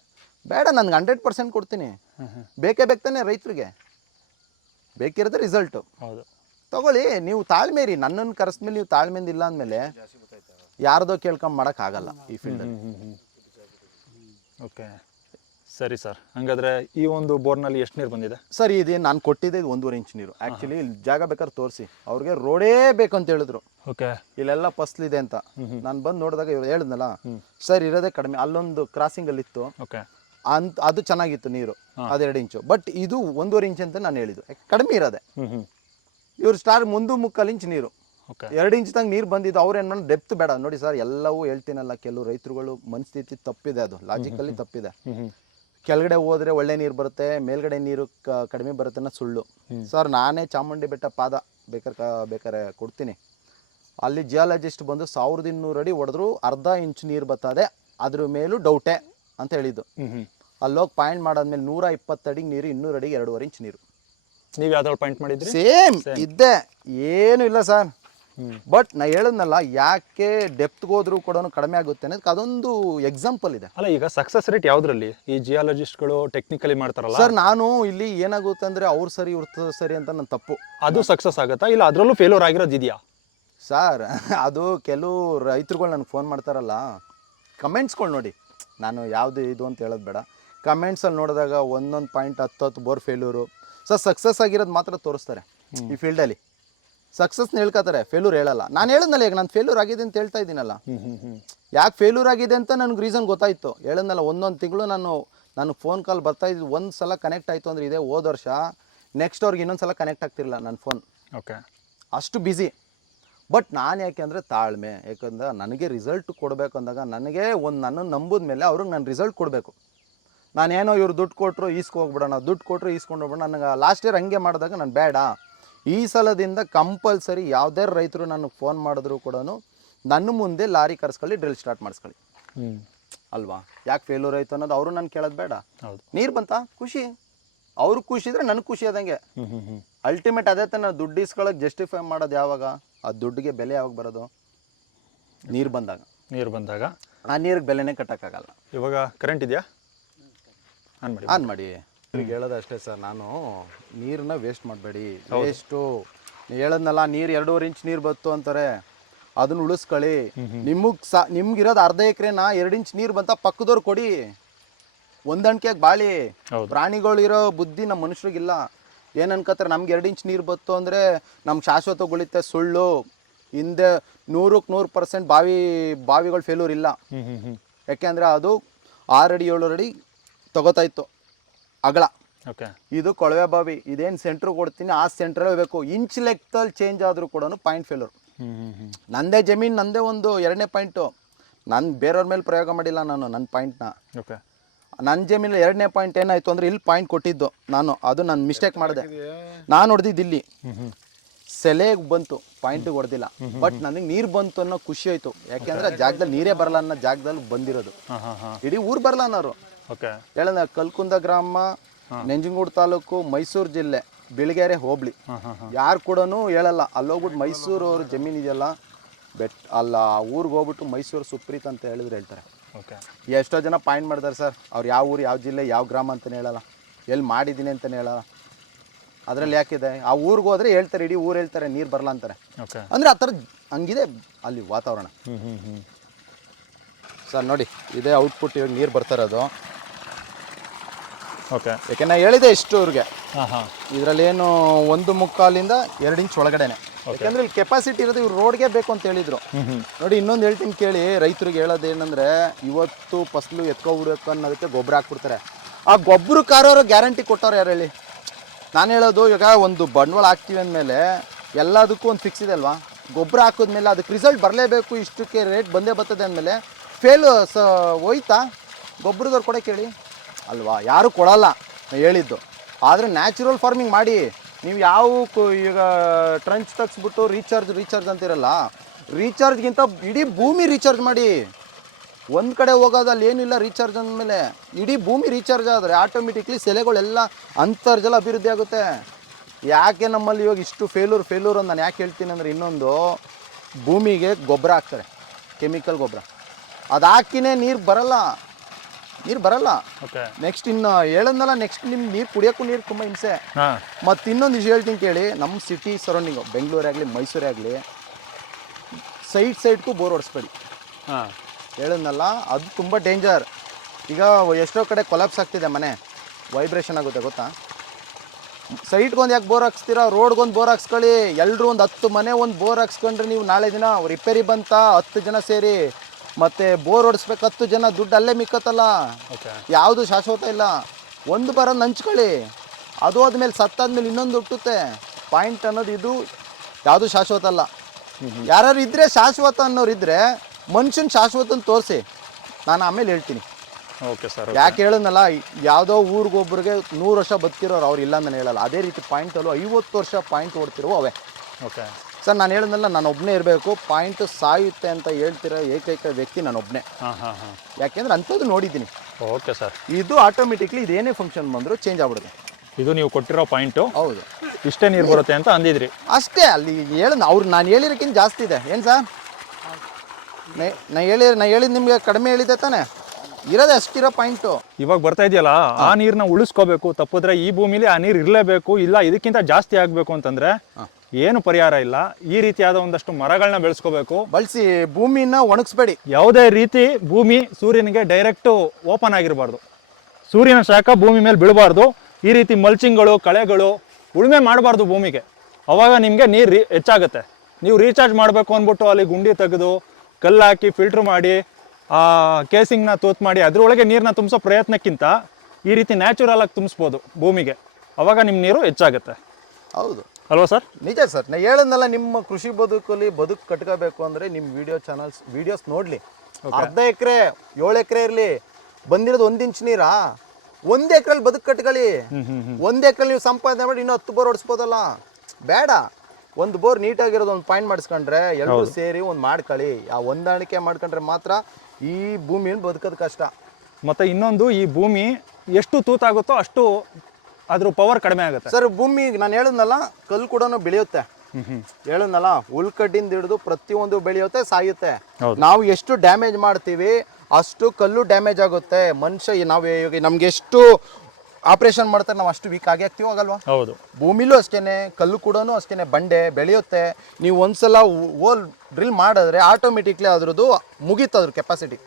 S1: ಬೇಡ ನನಗೆ ಹಂಡ್ರೆಡ್ ಪರ್ಸೆಂಟ್ ಕೊಡ್ತೀನಿ. ಬೇಕೇ ಬೇಕಾನೆ ರೈತರಿಗೆ. ಬೇಕಿರೋದು ರಿಸಲ್ಟು
S3: ಹೌದು.
S1: ತಗೊಳ್ಳಿ ನೀವು ತಾಳ್ಮೆ ರೀ ನನ್ನನ್ನು ಕರೆಸ್ಮೇಲೆ ನೀವು ತಾಳ್ಮೆಯಿಂದ ಇಲ್ಲ ಅಂದಮೇಲೆ ಯಾರ್ದೋ ಕೇಳ್ಕೊಂಡು ಮಾಡೋಕ್ಕಾಗಲ್ಲ ಈ ಫೀಲ್ಡಲ್ಲಿ
S3: ಓಕೆ. ಸರಿ ಸರ್. ಹಂಗಾದ್ರೆ ಈ ಒಂದು ಬೋರ್ನಲ್ಲಿ ಎಷ್ಟು ನೀರು ಬಂದಿದೆ?
S1: ಸರ್ ಇದು ನಾನು ಕೊಟ್ಟಿದ್ದೆ ಇದು ಒಂದೂವರೆ ಇಂಚ್ ನೀರು. ಆ್ಯಕ್ಚುಲಿ ಇಲ್ಲಿ ಜಾಗ ಬೇಕಾದ್ರೆ ತೋರಿಸಿ. ಅವ್ರಿಗೆ ರೋಡೇ ಬೇಕಂತ ಹೇಳಿದ್ರು.
S3: ಓಕೆ.
S1: ಇಲ್ಲೆಲ್ಲ ಫಸ್ಲಿದೆ ಅಂತ. ನಾನು ಬಂದು ನೋಡಿದಾಗ ಇವ್ರು ಹೇಳಿದ್ನಲ್ಲ ಸರ್ ಇರೋದೇ ಕಡಿಮೆ. ಅಲ್ಲೊಂದು ಕ್ರಾಸಿಂಗಲ್ಲಿ ಇತ್ತು.
S3: ಓಕೆ.
S1: ಅಂತ ಅದು ಚೆನ್ನಾಗಿತ್ತು ನೀರು. ಅದೆರಡು ಇಂಚು. ಬಟ್ ಇದು ಒಂದೂವರೆ ಇಂಚ್ ಅಂತ ನಾನು ಹೇಳಿದ್ದು. ಕಡಿಮೆ ಇರೋದೆ. ಇವ್ರು ಸ್ಟಾರ್ ಮುಂದು ಮುಕ್ಕಾಲು ಇಂಚ್ ನೀರು. ಎರಡು ಇಂಚ್ ತಂಗ್ ನೀರು ಬಂದಿದ್ದು ಅವ್ರು ಏನು ಡೆಪ್ತ್ ಬೇಡ. ನೋಡಿ ಸರ್ ಎಲ್ಲವೂ ಹೇಳ್ತೀನಲ್ಲ ಕೆಲವು ರೈತರುಗಳು ಮನಸ್ಥಿತಿ ತಪ್ಪಿದೆ ಅದು. ಲಾಜಿಕಲ್ಲಿ ತಪ್ಪಿದೆ. ಕೆಳಗಡೆ ಹೋದ್ರೆ ಒಳ್ಳೆ ನೀರು ಬರುತ್ತೆ ಮೇಲ್ಗಡೆ ನೀರು ಕಡಿಮೆ ಬರುತ್ತೆ ಅನ್ನೋ ಸುಳ್ಳು. ಸರ್ ನಾನೇ ಚಾಮುಂಡಿ ಬೆಟ್ಟ ಪಾದ ಬೇಕಾರೆ ಬೇಕಾರೆ ಕೊಡ್ತೀನಿ. ಅಲ್ಲಿ ಜಿಯಾಲಜಿಸ್ಟ್ ಬಂದು ಸಾವಿರದ ಇನ್ನೂರು ಅಡಿ ಹೊಡೆದ್ರು ಅರ್ಧ ಇಂಚ್ ನೀರು ಬರ್ತದೆ ಅದ್ರ ಮೇಲೂ ಡೌಟೆ ಅಂತ ಹೇಳಿದ್ದು. ಅಲ್ಲೋಗಿ ಪಾಯಿಂಟ್ ಮಾಡಾದ್ಮೇಲೆ ನೂರ ಇಪ್ಪತ್ತು ಅಡಿಗೆ ನೀರು ಇನ್ನೂರು ಅಡಿಗೆ ಎರಡೂವರೆ ಇಂಚ್ ನೀರು.
S3: ನೀವು ಯಾವ್ದಾದ್ರು ಪಾಯಿಂಟ್ ಮಾಡಿದ್ರಿ?
S1: ಸೇಮ್ ಇದ್ದೆ. ಏನು ಇಲ್ಲ ಸರ್. ಬಟ್ ನಾ ಹೇಳದ್ನಲ್ಲ ಯಾಕೆ ಡೆಪ್ತ್ಗೆ ಹೋದ್ರೂ ಕೂಡ ಕಡಿಮೆ ಆಗುತ್ತೆ ಅನ್ನೋದಕ್ಕೆ ಅದೊಂದು ಎಕ್ಸಾಂಪಲ್ ಇದೆ.
S3: ಅಲ್ಲ ಈಗ ಸಕ್ಸಸ್ ರೇಟ್ ಯಾವ್ದ್ರಲ್ಲಿ? ಈ ಜಿಯಾಲಜಿಸ್ಟ್ಗಳು ಟೆಕ್ನಿಕಲಿ ಮಾಡ್ತಾರಲ್ಲ.
S1: ಸರ್ ನಾನು ಇಲ್ಲಿ ಏನಾಗುತ್ತೆ ಅಂದ್ರೆ ಅವ್ರು ಸರಿ ಇವ್ರು ಸರಿ ಅಂತ ನನ್ನ ತಪ್ಪು.
S3: ಅದು ಸಕ್ಸಸ್ ಆಗುತ್ತಾ? ಇಲ್ಲ ಅದರಲ್ಲೂ ಫೇಲ್ಯೂರ್ ಆಗಿರೋದು ಇದೆಯಾ?
S1: ಸರ್ <laughs> ಅದು ಕೆಲವು ರೈತರುಗಳು ನನಗೆ ಫೋನ್ ಮಾಡ್ತಾರಲ್ಲ. ಕಮೆಂಟ್ಸ್ಗಳು ನೋಡಿ. ನಾನು ಯಾವುದು ಇದು ಅಂತ ಹೇಳೋದು ಬೇಡ. ಕಮೆಂಟ್ಸಲ್ಲಿ ನೋಡಿದಾಗ ಒಂದೊಂದು ಪಾಯಿಂಟ್ ಹತ್ತು ಹತ್ತು ಬೋರ್ ಫೇಲ್ಯೂರು ಸರ್ ಸಕ್ಸಸ್ ಆಗಿರೋದು ಮಾತ್ರ ತೋರಿಸ್ತಾರೆ ಈ ಫೀಲ್ಡಲ್ಲಿ ಸಕ್ಸಸ್ನ ಹೇಳ್ಕೊತಾರೆ ಫೇಲ್ಯೂರ್ ಹೇಳಲ್ಲ. ನಾನು ಹೇಳಿದ್ನಲ್ಲ ಈಗ ನಾನು ಫೇಲ್ಯೂರ್ ಆಗಿದೆ ಅಂತ ಹೇಳ್ತಾ ಇದ್ದೀನಲ್ಲ. ಯಾಕೆ ಫೇಲ್ಯೂರ್ ಆಗಿದೆ ಅಂತ ನನಗೆ ರೀಸನ್ ಗೊತ್ತಾಯಿತು. ಹೇಳಿದ್ನಲ್ಲ ಒಂದೊಂದು ತಿಂಗಳು ನಾನು ನಾನು ಫೋನ್ ಕಾಲ್ ಬರ್ತಾ ಇದ್ದು ಒಂದು ಸಲ ಕನೆಕ್ಟ್ ಆಯಿತು ಅಂದ್ರೆ ಇದೆ ಹೋದ ವರ್ಷ ನೆಕ್ಸ್ಟ್ ಅವ್ರಿಗೆ ಇನ್ನೊಂದು ಸಲ ಕನೆಕ್ಟ್ ಆಗ್ತಿರಲಿಲ್ಲ ನನ್ನ ಫೋನ್
S3: ಓಕೆ
S1: ಅಷ್ಟು ಬ್ಯುಸಿ ಬಟ್ ನಾನು ಯಾಕೆ ಅಂದರೆ ತಾಳ್ಮೆ. ಯಾಕಂದ್ರೆ ನನಗೆ ರಿಸಲ್ಟ್ ಕೊಡಬೇಕು ಅಂದಾಗ ನನಗೆ ಒಂದು ನನ್ನನ್ನು ನಂಬಿದ ಮೇಲೆ ಅವ್ರಿಗೆ ನಾನು ರಿಸಲ್ಟ್ ಕೊಡಬೇಕು. ನಾನೇನೋ ಇವ್ರು ದುಡ್ಡು ಕೊಟ್ಟರು ಈಸ್ಕೋಗ್ಬಿಡೋಣ ದುಡ್ಡು ಕೊಟ್ಟರು ಈಸ್ಕೊಂಡು ಹೋಗ್ಬಿಡೋಣ ನನಗೆ ಲಾಸ್ಟ್ ಇಯರ್ ಹಂಗೆ ಮಾಡಿದಾಗ ನಾನು ಬೇಡ. ಈ ಸಲದಿಂದ ಕಂಪಲ್ಸರಿ ಯಾವುದೇ ರೈತರು ನನಗೆ ಫೋನ್ ಮಾಡಿದ್ರು ಕೂಡ ನನ್ನ ಮುಂದೆ ಲಾರಿ ಕರ್ಸ್ಕೊಳ್ಳಿ ಡ್ರಿಲ್ ಸ್ಟಾರ್ಟ್ ಮಾಡಿಸ್ಕೊಳ್ಳಿ. ಅಲ್ವಾ? ಯಾಕೆ ಫೇಲ್ಯೂರ್ ಆಯಿತು ಅನ್ನೋದು ಅವರು ನಾನು ಕೇಳೋದು ಬೇಡ.
S3: ಹೌದು.
S1: ನೀರು ಬಂತ? ಖುಷಿ. ಅವ್ರಿಗೆ ಖುಷಿ ಇದ್ರೆ ನನಗೆ ಖುಷಿ ಆದಂಗೆ. ಅಲ್ಟಿಮೇಟ್ ಅದೇ ತಾನೆ ದುಡ್ಡು ಇಸ್ಕೊಳಕ್ಕೆ ಜಸ್ಟಿಫೈ ಮಾಡೋದು ಯಾವಾಗ? ಆ ದುಡ್ಡಿಗೆ ಬೆಲೆ ಯಾವಾಗ ಬರೋದು? ನೀರು ಬಂದಾಗ.
S3: ನೀರು ಬಂದಾಗ.
S1: ಆ ನೀರಿಗೆ ಬೆಲೆನೇ ಕಟ್ಟೋಕ್ಕಾಗಲ್ಲ.
S3: ಇವಾಗ ಕರೆಂಟ್ ಇದೆಯಾ? ಆನ್ ಮಾಡಿ.
S1: ಆನ್ ಮಾಡಿ. ಇವ್ರಿಗೆ ಹೇಳೋದು ಸರ್ ನಾನು ನೀರನ್ನ ವೇಸ್ಟ್ ಮಾಡಬೇಡಿ. ವೇಸ್ಟು ಹೇಳದ್ನಲ್ಲ ನೀರು ಎರಡೂವರೆ ಇಂಚ್ ನೀರು ಬತ್ತು ಅಂತಾರೆ. ಅದನ್ನ ಉಳಿಸ್ಕೊಳ್ಳಿ. ನಿಮಗೆ ಸಾ ನಿಮ್ಗಿರೋದು ಅರ್ಧ ಎಕರೆನ ಎರಡು ಇಂಚ್ ನೀರು ಬಂತ ಪಕ್ಕದವ್ರು ಕೊಡಿ. ಹೊಂದಾಣಿಕೆಯಾಗಿ ಬಾಳಿ.
S3: ಪ್ರಾಣಿಗಳು
S1: ಪ್ರಾಣಿಗಳಿರೋ ಬುದ್ಧಿ ನಮ್ಮ ಮನುಷ್ಯರಿಗಿಲ್ಲ. ಏನು ಅನ್ಕೋತಾರೆ ನಮ್ಗೆ ಎರಡು ಇಂಚ್ ನೀರು ಬತ್ತು ಅಂದರೆ ನಮ್ಗೆ ಶಾಶ್ವತ ಉಳಿತೆ ಸುಳ್ಳು ಹಿಂದೆ ನೂರಕ್ಕೆ ನೂರು ಪರ್ಸೆಂಟ್ ಬಾವಿ ಬಾವಿಗಳು ಫೇಲ್ಯೂರ್ ಇಲ್ಲ. ಯಾಕೆಂದರೆ ಅದು ಆರು ಅಡಿ ಏಳು ಅಡಿ ತಗೋತಾ ಇತ್ತು ಅಗಳ
S3: ಓಕೆ.
S1: ಇದು ಕೊಳವೆ ಬಾವಿ ಇದೇನು ಸೆಂಟ್ರ್ ಕೊಡ್ತೀನಿ ಆ ಸೆಂಟ್ರಲ್ಲೇ ಬೇಕು ಇಂಚ್ ಲೆಕ್ಕದಲ್ಲಿ ಚೇಂಜ್ ಆದರೂ ಕೂಡ ಪಾಯಿಂಟ್
S3: ಹ್ಮ್
S1: ನಂದೇ ಜಮೀನು ನಂದೇ ಒಂದು ಎರಡನೇ ಪಾಯಿಂಟು ನಾನು ಬೇರೆಯವ್ರ ಮೇಲೆ ಪ್ರಯೋಗ ಮಾಡಿಲ್ಲ ನಾನು ನನ್ನ ಪಾಯಿಂಟ್ನ
S3: ಓಕೆ.
S1: ನನ್ನ ಜಮೀನಲ್ಲಿ ಎರಡನೇ ಪಾಯಿಂಟ್ ಏನಾಯಿತು ಅಂದರೆ ಇಲ್ಲಿ ಪಾಯಿಂಟ್ ಕೊಟ್ಟಿದ್ದು ನಾನು. ಅದು ನಾನು ಮಿಸ್ಟೇಕ್ ಮಾಡಿದೆ. ನಾನು ಹೊಡೆದಿದ್ದು ಇಲ್ಲಿ. ಸೆಲೆಗೆ ಬಂತು ಪಾಯಿಂಟ್ ಹೊಡೆದಿಲ್ಲ. ಬಟ್ ನನಗೆ ನೀರು ಬಂತು ಅನ್ನೋ ಖುಷಿ ಆಯಿತು ಯಾಕೆಂದ್ರೆ ಜಾಗದಲ್ಲಿ ನೀರೇ ಬರಲ್ಲ ಅನ್ನೋ ಜಾಗದಲ್ಲಿ ಬಂದಿರೋದು.
S3: ಹಾಂ ಹಾಂ ಹಾಂ.
S1: ಇಡೀ ಊರು ಬರಲ್ಲ ಅನ್ನೋರು.
S3: ಓಕೆ.
S1: ಹೇಳದ ಕಲ್ಕುಂದ ಗ್ರಾಮ ನಂಜನಗೂಡು ತಾಲೂಕು ಮೈಸೂರು ಜಿಲ್ಲೆ ಬಿಳಿಗೆರೆ ಹೋಬಳಿ. ಯಾರು ಕೂಡ ಹೇಳಲ್ಲ. ಅಲ್ಲೋಗ್ಬಿಟ್ಟು ಮೈಸೂರು ಅವ್ರ ಜಮೀನು ಇದೆಯಲ್ಲ? ಬೆಟ್ ಅಲ್ಲ ಊರಿಗೆ ಹೋಗ್ಬಿಟ್ಟು ಮೈಸೂರು ಸುಪ್ರೀತ್ ಅಂತ ಹೇಳಿದ್ರೆ ಹೇಳ್ತಾರೆ.
S3: ಓಕೆ.
S1: ಎಷ್ಟೋ ಜನ ಪಾಯಿಂಟ್ ಮಾಡ್ತಾರೆ ಸರ್. ಅವ್ರು ಯಾವ ಊರು ಯಾವ ಜಿಲ್ಲೆ ಯಾವ ಗ್ರಾಮ ಅಂತಲೇ ಹೇಳಲ್ಲ. ಎಲ್ಲಿ ಮಾಡಿದ್ದೀನಿ ಅಂತಲೇ ಹೇಳಲ್ಲ. ಅದರಲ್ಲಿ ಯಾಕಿದೆ? ಆ ಊರಿಗೆ ಹೋದ್ರೆ ಹೇಳ್ತಾರೆ ಇಡೀ ಊರು ಹೇಳ್ತಾರೆ ನೀರು ಬರಲ್ಲ ಅಂತಾರೆ. ಅಂದರೆ ಆ ಥರ ಹಂಗಿದೆ ಅಲ್ಲಿ ವಾತಾವರಣ. ಸರ್ ನೋಡಿ ಇದೇ ಔಟ್ಪುಟ್ ಇವಾಗ ನೀರು ಬರ್ತಾ ಇರೋದು.
S3: ಓಕೆ.
S1: ಯಾಕೆ ನಾ ಹೇಳಿದೆ ಇಷ್ಟು ಅವ್ರಿಗೆ.
S3: ಹಾಂ ಹಾಂ.
S1: ಇದರಲ್ಲೇನು ಒಂದು ಮುಕ್ಕಾಲಿಂದ ಎರಡು ಇಂಚ್ ಒಳಗಡೆನೆ. ಯಾಕಂದ್ರೆ ಇಲ್ಲಿ ಕೆಪಾಸಿಟಿ ಇರೋದು ಇವ್ರು ರೋಡ್ಗೆ ಬೇಕು ಅಂತ ಹೇಳಿದ್ರು. ನೋಡಿ ಇನ್ನೊಂದು ಹೇಳ್ತೀನಿ ಕೇಳಿ ರೈತರಿಗೆ ಹೇಳೋದು ಏನಂದ್ರೆ ಇವತ್ತು ಫಸಲು ಎತ್ಕೊಬಿಡ್ಬೇಕು ಅನ್ನೋದಕ್ಕೆ ಗೊಬ್ಬರ ಹಾಕ್ಬಿಡ್ತಾರೆ. ಆ ಗೊಬ್ಬರ ಕಾರೋರು ಗ್ಯಾರಂಟಿ ಕೊಟ್ಟವ್ರು ಯಾರು ಹೇಳಿ? ನಾನು ಹೇಳೋದು ಇವಾಗ ಒಂದು ಬಂಡವಾಳ ಹಾಕ್ತೀವಿ ಅಂದಮೇಲೆ ಎಲ್ಲದಕ್ಕೂ ಒಂದು ಫಿಕ್ಸ್ ಇದೆ ಅಲ್ವಾ? ಗೊಬ್ಬರ ಹಾಕಿದ್ಮೇಲೆ ಅದಕ್ಕೆ ರಿಸಲ್ಟ್ ಬರಲೇಬೇಕು ಇಷ್ಟಕ್ಕೆ ರೇಟ್ ಬಂದೇ ಬರ್ತದೆ ಅಂದಮೇಲೆ ಫೇಲು ಸ ಹೋಯ್ತಾ? ಗೊಬ್ಬರದವ್ರು ಕೊಡೋಕೆ ಹೇಳಿ ಅಲ್ವಾ? ಯಾರು ಕೊಡಲ್ಲ ಹೇಳಿದ್ದು. ಆದರೆ ನ್ಯಾಚುರಲ್ ಫಾರ್ಮಿಂಗ್ ಮಾಡಿ, ನೀವು ಯಾವ ಈಗ ಟ್ರಂಚ್ ತಗ್ಸ್ಬಿಟ್ಟು ರೀಚಾರ್ಜ್ ರೀಚಾರ್ಜ್ ಅಂತಿರಲ್ಲ ರೀಚಾರ್ಜ್ಗಿಂತ ಇಡೀ ಭೂಮಿ ರೀಚಾರ್ಜ್ ಮಾಡಿ. ಒಂದು ಕಡೆ ಹೋಗೋದು, ಅಲ್ಲಿ ಏನಿಲ್ಲ ರೀಚಾರ್ಜ್ ಅಂದಮೇಲೆ, ಇಡೀ ಭೂಮಿ ರೀಚಾರ್ಜ್ ಆದರೆ ಆಟೋಮೆಟಿಕ್ಲಿ ಸೆಲೆಗಳೆಲ್ಲ ಅಂತರ್ಜಲ ಅಭಿವೃದ್ಧಿ ಆಗುತ್ತೆ. ಯಾಕೆ ನಮ್ಮಲ್ಲಿ ಇವಾಗ ಇಷ್ಟು ಫೇಲೂರ್ ಫೇಲೂರ್ ಅಂತ ನಾನು ಯಾಕೆ ಹೇಳ್ತೀನಿ ಅಂದರೆ ಇನ್ನೊಂದು, ಭೂಮಿಗೆ ಗೊಬ್ಬರ ಹಾಕ್ತಾರೆ ಕೆಮಿಕಲ್ ಗೊಬ್ಬರ. ಅದು ಹಾಕಿನೇ ನೀರು ಬರಲ್ಲ. ನೀರು ಬರಲ್ಲ.
S3: ಓಕೆ
S1: ನೆಕ್ಸ್ಟ್ ಇನ್ನು ಹೇಳಂದಲ್ಲ ನೆಕ್ಸ್ಟ್ ನಿಮ್ಗೆ ನೀರು ಕುಡಿಯೋಕ್ಕೂ ನೀರು ತುಂಬ ಹಿಂಸೆ.
S3: ಹಾ.
S1: ಮತ್ತು ಇನ್ನೊಂದು ವಿಷಯ ಹೇಳ್ತೀನಿ ಕೇಳಿ ನಮ್ಮ ಸಿಟಿ ಸರೌಂಡಿಂಗು ಬೆಂಗಳೂರೇ ಆಗಲಿ ಮೈಸೂರೇ ಆಗಲಿ ಸೈಡ್ ಸೈಡ್ಗೂ ಬೋರ್ ಹೊಡಿಸ್ಬೇಡಿ.
S3: ಹಾಂ.
S1: ಹೇಳಿದ್ನಲ್ಲ ಅದು ತುಂಬ ಡೇಂಜರ್ ಈಗ ಎಷ್ಟೋ ಕಡೆ ಕೊಲಾಪ್ಸ್ ಆಗ್ತಿದೆ ಮನೆ. ವೈಬ್ರೇಷನ್ ಆಗುತ್ತೆ ಗೊತ್ತಾ? ಸೈಟ್ಗೊಂದು ಯಾಕೆ ಬೋರ್ ಹಾಕ್ಸ್ತೀರಾ? ರೋಡ್ಗೊಂದು ಬೋರ್ ಹಾಕ್ಸ್ಕೊಳ್ಳಿ. ಎಲ್ಲರೂ ಒಂದು ಹತ್ತು ಮನೆ ಒಂದು ಬೋರ್ ಹಾಕ್ಸ್ಕೊಂಡ್ರೆ ನೀವು ನಾಳೆ ದಿನ ರಿಪೇರಿ ಬಂತ ಹತ್ತು ಜನ ಸೇರಿ ಮತ್ತೆ ಬೋರ್ ಹೊಡಿಸ್ಬೇಕು ಹತ್ತು ಜನ ದುಡ್ಡು ಅಲ್ಲೇ ಮಿಕ್ಕತ್ತಲ್ಲ?
S3: ಓಕೆ
S1: ಯಾವುದು ಶಾಶ್ವತ ಇಲ್ಲ. ಒಂದು ಬರೋದು ಹಂಚ್ಕೊಳ್ಳಿ ಅದು ಆದ್ಮೇಲೆ ಸತ್ತಾದ್ಮೇಲೆ ಇನ್ನೊಂದು ಹುಟ್ಟುತ್ತೆ. ಪಾಯಿಂಟ್ ಅನ್ನೋದು ಇದು. ಯಾವುದು ಶಾಶ್ವತ ಅಲ್ಲ. ಯಾರು ಇದ್ರೆ ಶಾಶ್ವತ ಅನ್ನೋರು ಇದ್ರೆ ಮನುಷ್ಯನ ಶಾಶ್ವತನ ತೋರಿಸಿ. ನಾನು ಆಮೇಲೆ ಹೇಳ್ತೀನಿ.
S3: ಓಕೆ ಸರ್
S1: ಯಾಕೆ ಹೇಳದ್ನಲ್ಲ ಯಾವುದೋ ಊರಿಗೊಬ್ರಿಗೆ ನೂರು ವರ್ಷ ಬದುಕಿರೋರು ಅವ್ರು ಇಲ್ಲ ಅಂತ ನಾನು ಹೇಳಲ್ಲ. ಅದೇ ರೀತಿ ಪಾಯಿಂಟಲ್ಲೂ ಐವತ್ತು ವರ್ಷ ಪಾಯಿಂಟ್ ಓಡ್ತಿರೋ ಅವೇ.
S3: ಓಕೆ
S1: ಸರ್ ನಾನು ಹೇಳಿದ್ನಲ್ಲ ನಾನು ಒಬ್ಬನೇ ಇರಬೇಕು. ಪಾಯಿಂಟ್ ಸಾಯುತ್ತೆ ಅಂತ ಹೇಳ್ತಿರೋ ಏಕೈಕ ವ್ಯಕ್ತಿ ನಾನು ಒಬ್ಬನೇ
S3: ಹಾಂ ಹಾಂ ಹಾಂ.
S1: ಯಾಕೆಂದ್ರೆ ಅಂಥದ್ದು ನೋಡಿದ್ದೀನಿ.
S3: Okay sir.
S1: ಇದು ಆಟೋಮೆಟಿಕ್ಲಿ ಇದೇನೇ ಫಂಕ್ಷನ್ ಬಂದರೂ ಚೇಂಜ್ ಆಗ್ಬಿಡುತ್ತೆ.
S3: ಇದು ನೀವು ಕೊಟ್ಟಿರೋ ಪಾಯಿಂಟು.
S1: ಹೌದು.
S3: ಇಷ್ಟೇ ನೀರು ಬರುತ್ತೆ ಅಂತ ಅಂದಿದ್ರಿ.
S1: ಅಷ್ಟೇ ಅಲ್ಲಿ ಹೇಳ ಅವ್ರು ನಾನು ಹೇಳಿರೋಕ್ಕಿಂತ ಜಾಸ್ತಿ ಇದೆ. ಏನು ಸರ್? ನಾ ಹೇಳಿ ನಾ ಹೇಳಿದ್ ನಿಮಗೆ ಕಡಿಮೆ ಹೇಳಿದೆ ತಾನೆ? ಇರೋದೇ ಅಷ್ಟಿರೋ ಪಾಯಿಂಟು.
S3: ಇವಾಗ ಬರ್ತಾ ಇದೆಯಲ್ಲ ಆ ನೀರನ್ನ ಉಳಿಸ್ಕೋಬೇಕು. ತಪ್ಪಿದ್ರೆ ಈ ಭೂಮಿಲಿ ಆ ನೀರು ಇರಲೇಬೇಕು ಇಲ್ಲ ಇದಕ್ಕಿಂತ ಜಾಸ್ತಿ ಆಗಬೇಕು ಅಂತಂದ್ರೆ ಏನು ಪರಿಹಾರ ಇಲ್ಲ. ಈ ರೀತಿಯಾದ ಒಂದಷ್ಟು ಮರಗಳನ್ನ ಬೆಳೆಸ್ಕೋಬೇಕು.
S1: ಬಳಸಿ ಭೂಮಿನ ಒಣಗಿಸ್ಬೇಡಿ.
S3: ಯಾವುದೇ ರೀತಿ ಭೂಮಿ ಸೂರ್ಯನಿಗೆ ಡೈರೆಕ್ಟ್ ಓಪನ್ ಆಗಿರಬಾರ್ದು. ಸೂರ್ಯನ ಶಾಖ ಭೂಮಿ ಮೇಲೆ ಬೀಳಬಾರ್ದು. ಈ ರೀತಿ ಮಲ್ಚಿಂಗ್ಗಳು ಕಳೆಗಳು ಉಳುಮೆ ಮಾಡಬಾರ್ದು ಭೂಮಿಗೆ. ಅವಾಗ ನಿಮಗೆ ನೀರು ರೀ ಹೆಚ್ಚಾಗುತ್ತೆ. ನೀವು ರೀಚಾರ್ಜ್ ಮಾಡಬೇಕು ಅಂದ್ಬಿಟ್ಟು ಅಲ್ಲಿ ಗುಂಡಿ ತೆಗೆದು ಕಲ್ಲು ಹಾಕಿ ಫಿಲ್ಟ್ರ್ ಮಾಡಿ ಆ ಕೇಸಿಂಗ್ನ ತೂತ್ ಮಾಡಿ ಅದರೊಳಗೆ ನೀರನ್ನ ತುಂಬಿಸೋ ಪ್ರಯತ್ನಕ್ಕಿಂತ ಈ ರೀತಿ ನ್ಯಾಚುರಲ್ ಆಗಿ ತುಂಬಿಸ್ಬೋದು ಭೂಮಿಗೆ. ಅವಾಗ ನಿಮ್ಮ ನೀರು ಹೆಚ್ಚಾಗುತ್ತೆ.
S1: ಹೌದು.
S3: ಅಲ್ವಾ ಸರ್?
S1: ನಿಜ ಸರ್ ನಾ ಹೇಳದ್ನಲ್ಲ ನಿಮ್ಮ ಕೃಷಿ ಬದುಕಲ್ಲಿ ಬದುಕು ಕಟ್ಕೋಬೇಕು ಅಂದರೆ ನಿಮ್ಮ ವಿಡಿಯೋ ಚಾನಲ್ಸ್ ವಿಡಿಯೋಸ್ ನೋಡಲಿ. ಅರ್ಧ ಎಕರೆ ಏಳು ಎಕರೆ ಇರಲಿ ಬಂದಿರೋದು ಒಂದು ಇಂಚ್ ನೀರಾ? ಒಂದು ಎಕರೆಲಿ ಬದುಕು ಕಟ್ಕೊಳ್ಳಿ. ಒಂದು ಎಕ್ರೆಲಿ ನೀವು ಸಂಪಾದನೆ ಮಾಡಿ ಇನ್ನೂ ಹತ್ತು ಬೋರ್ ಹೊಡಿಸ್ಬೋದಲ್ಲ ಬೇಡ. ಒಂದು ಬೋರ್ ನೀಟಾಗಿರೋದು ಒಂದು ಪಾಯಿಂಟ್ ಮಾಡಿಸ್ಕೊಂಡ್ರೆ ಎಲ್ಲರೂ ಸೇರಿ ಒಂದು ಮಾಡ್ಕೊಳ್ಳಿ. ಆ ಹೊಂದಾಣಿಕೆ ಮಾಡ್ಕೊಂಡ್ರೆ ಮಾತ್ರ ಈ ಭೂಮಿಯಲ್ಲಿ ಬದುಕೋದು ಕಷ್ಟ.
S3: ಮತ್ತು ಇನ್ನೊಂದು ಈ ಭೂಮಿ ಎಷ್ಟು ತೂತಾಗುತ್ತೋ ಅಷ್ಟು ಅದ್ರ ಪವರ್ ಕಡಿಮೆ ಆಗುತ್ತೆ.
S1: ಸರ್ ಭೂಮಿ ನಾನು ಹೇಳಿದ್ನಲ್ಲ ಕಲ್ಲು ಕೂಡ ಬೆಳೆಯುತ್ತೆ. ಹೇಳದ್ನಲ್ಲ ಉಳ್ಕಡ್ಡಿಂದ ಹಿಡಿದು ಪ್ರತಿಯೊಂದು ಬೆಳೆಯುತ್ತೆ ಸಾಯುತ್ತೆ. ನಾವು ಎಷ್ಟು ಡ್ಯಾಮೇಜ್ ಮಾಡ್ತೀವಿ ಅಷ್ಟು ಕಲ್ಲು ಡ್ಯಾಮೇಜ್ ಆಗುತ್ತೆ. ಮನುಷ್ಯ ನಾವು ನಮ್ಗೆ ಎಷ್ಟು ಆಪರೇಷನ್ ಮಾಡ್ತಾರೆ ನಾವು ಅಷ್ಟು ವೀಕ್ ಆಗಿ ಆಗ್ತೀವಿ ಆಗಲ್ವಾ?
S3: ಹೌದು.
S1: ಭೂಮಿಲೂ ಅಷ್ಟೇನೆ ಕಲ್ಲು ಕೂಡ ಅಷ್ಟೇನೆ ಬಂಡೆ ಬೆಳೆಯುತ್ತೆ. ನೀವು ಒಂದ್ಸಲ ಓಲ್ ಡ್ರಿಲ್ ಮಾಡಿದ್ರೆ ಆಟೋಮೆಟಿಕ್ಲಿ ಅದ್ರದ್ದು ಮುಗೀತು ಅದ್ರ ಕೆಪಾಸಿಟಿ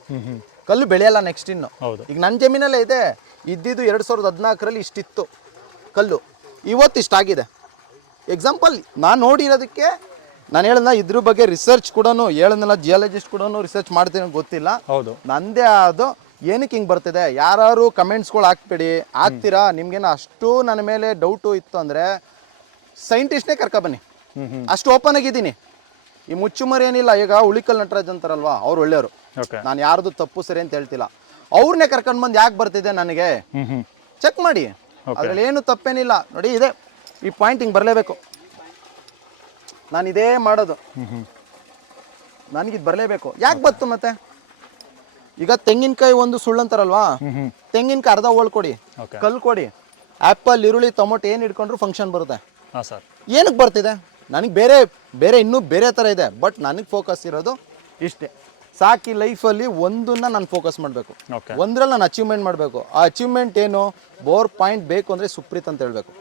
S1: ಕಲ್ಲು ಬೆಳೆಯಲ್ಲ ನೆಕ್ಸ್ಟ್ ಇನ್ನು. ಈಗ ನನ್ನ ಜಮೀನಲ್ಲೇ ಇದೆ ಇದ್ದಿದ್ದು ಎರಡು ಸಾವಿರದ ಹದಿನಾಲ್ಕರಲ್ಲಿ ಇಷ್ಟಿತ್ತು. ಕಲ್ಲು. ಇವತ್ತು ಇಷ್ಟಾಗಿದೆ. ಎಕ್ಸಾಂಪಲ್ ನಾನು ನೋಡಿರೋದಕ್ಕೆ ನಾನು ಹೇಳಲ್ಲ ಇದ್ರ ಬಗ್ಗೆ ರಿಸರ್ಚ್ ಕೂಡ ಹೇಳಿದ್ನಲ್ಲ ಜಿಯಾಲಜಿಸ್ಟ್ ಕೂಡ ರಿಸರ್ಚ್ ಮಾಡ್ತೀನಿ ಅಂತ ಗೊತ್ತಿಲ್ಲ.
S3: ಹೌದು.
S1: ನಂದೇ ಅದು ಏನಕ್ಕೆ ಹಿಂಗೆ ಬರ್ತಿದೆ? ಯಾರು ಕಮೆಂಟ್ಸ್ಗಳು ಹಾಕ್ಬೇಡಿ. ಹಾಕ್ತೀರಾ? ನಿಮ್ಗೇನು ಅಷ್ಟು ನನ್ನ ಮೇಲೆ ಡೌಟು ಇತ್ತು ಅಂದರೆ ಸೈಂಟಿಸ್ಟ್ನೇ ಕರ್ಕೊಬನ್ನಿ ಅಷ್ಟು ಓಪನ್ ಆಗಿದ್ದೀನಿ. ಈ ಮುಚ್ಚುಮರಿ ಏನಿಲ್ಲ ಈಗ ಉಳಿಕಲ್ ನಟರಾಜ್ ಅಂತಾರಲ್ವಾ ಅವ್ರು ಒಳ್ಳೆಯವರು. ನಾನು ಯಾರ್ದು ತಪ್ಪು ಸರಿ ಅಂತ ಹೇಳ್ತಿಲ್ಲ. ಅವ್ರನ್ನೇ ಕರ್ಕೊಂಡು ಬಂದು ಯಾಕೆ ಬರ್ತಿದೆ ನನಗೆ? ಚೆಕ್ ಮಾಡಿ. ಅದ್ರಲ್ಲಿ ಏನು ತಪ್ಪೇನಿಲ್ಲ. ನೋಡಿ ಇದೆ. ಈ ಪಾಯಿಂಟ್ ಹಿಂಗೆ ಬರಲೇಬೇಕು. ನಾನು ಇದೇ ಮಾಡೋದು. ನನಗಿದು ಬರಲೇಬೇಕು. ಯಾಕೆ ಬತ್ತು ಮತ್ತೆ? ಈಗ ತೆಂಗಿನಕಾಯಿ ಒಂದು ಸುಳ್ಳು ಅಂತಾರಲ್ವಾ ತೆಂಗಿನಕಾಯಿ ಅರ್ಧ ಹೋಳ್ ಕೊಡಿ ಕಲ್ಲು ಕೊಡಿ. ಆ್ಯಪಲ್ ಈರುಳ್ಳಿ ಟೊಮೊಟೊ ಏನು ಇಟ್ಕೊಂಡ್ರು ಫಂಕ್ಷನ್ ಬರುತ್ತೆ.
S3: ಹಾಂ ಸರ್
S1: ಏನಕ್ಕೆ ಬರ್ತಿದೆ? ನನಗೆ ಬೇರೆ ಬೇರೆ ಇನ್ನೂ ಬೇರೆ ಥರ ಇದೆ ಬಟ್ ನನಗೆ ಫೋಕಸ್ ಇರೋದು ಇಷ್ಟೇ. ಸಾಕಿ ಲೈಫಲ್ಲಿ ಒಂದನ್ನ ನಾನು ಫೋಕಸ್ ಮಾಡಬೇಕು. ಒಂದರಲ್ಲಿ ನಾನು ಅಚೀವ್ಮೆಂಟ್ ಮಾಡಬೇಕು. ಆ ಅಚೀವ್ಮೆಂಟ್ ಏನು? ಬೋರ್ ಪಾಯಿಂಟ್ ಬೇಕು ಅಂದರೆ ಸುಪ್ರೀತ್ ಅಂತ ಹೇಳಬೇಕು.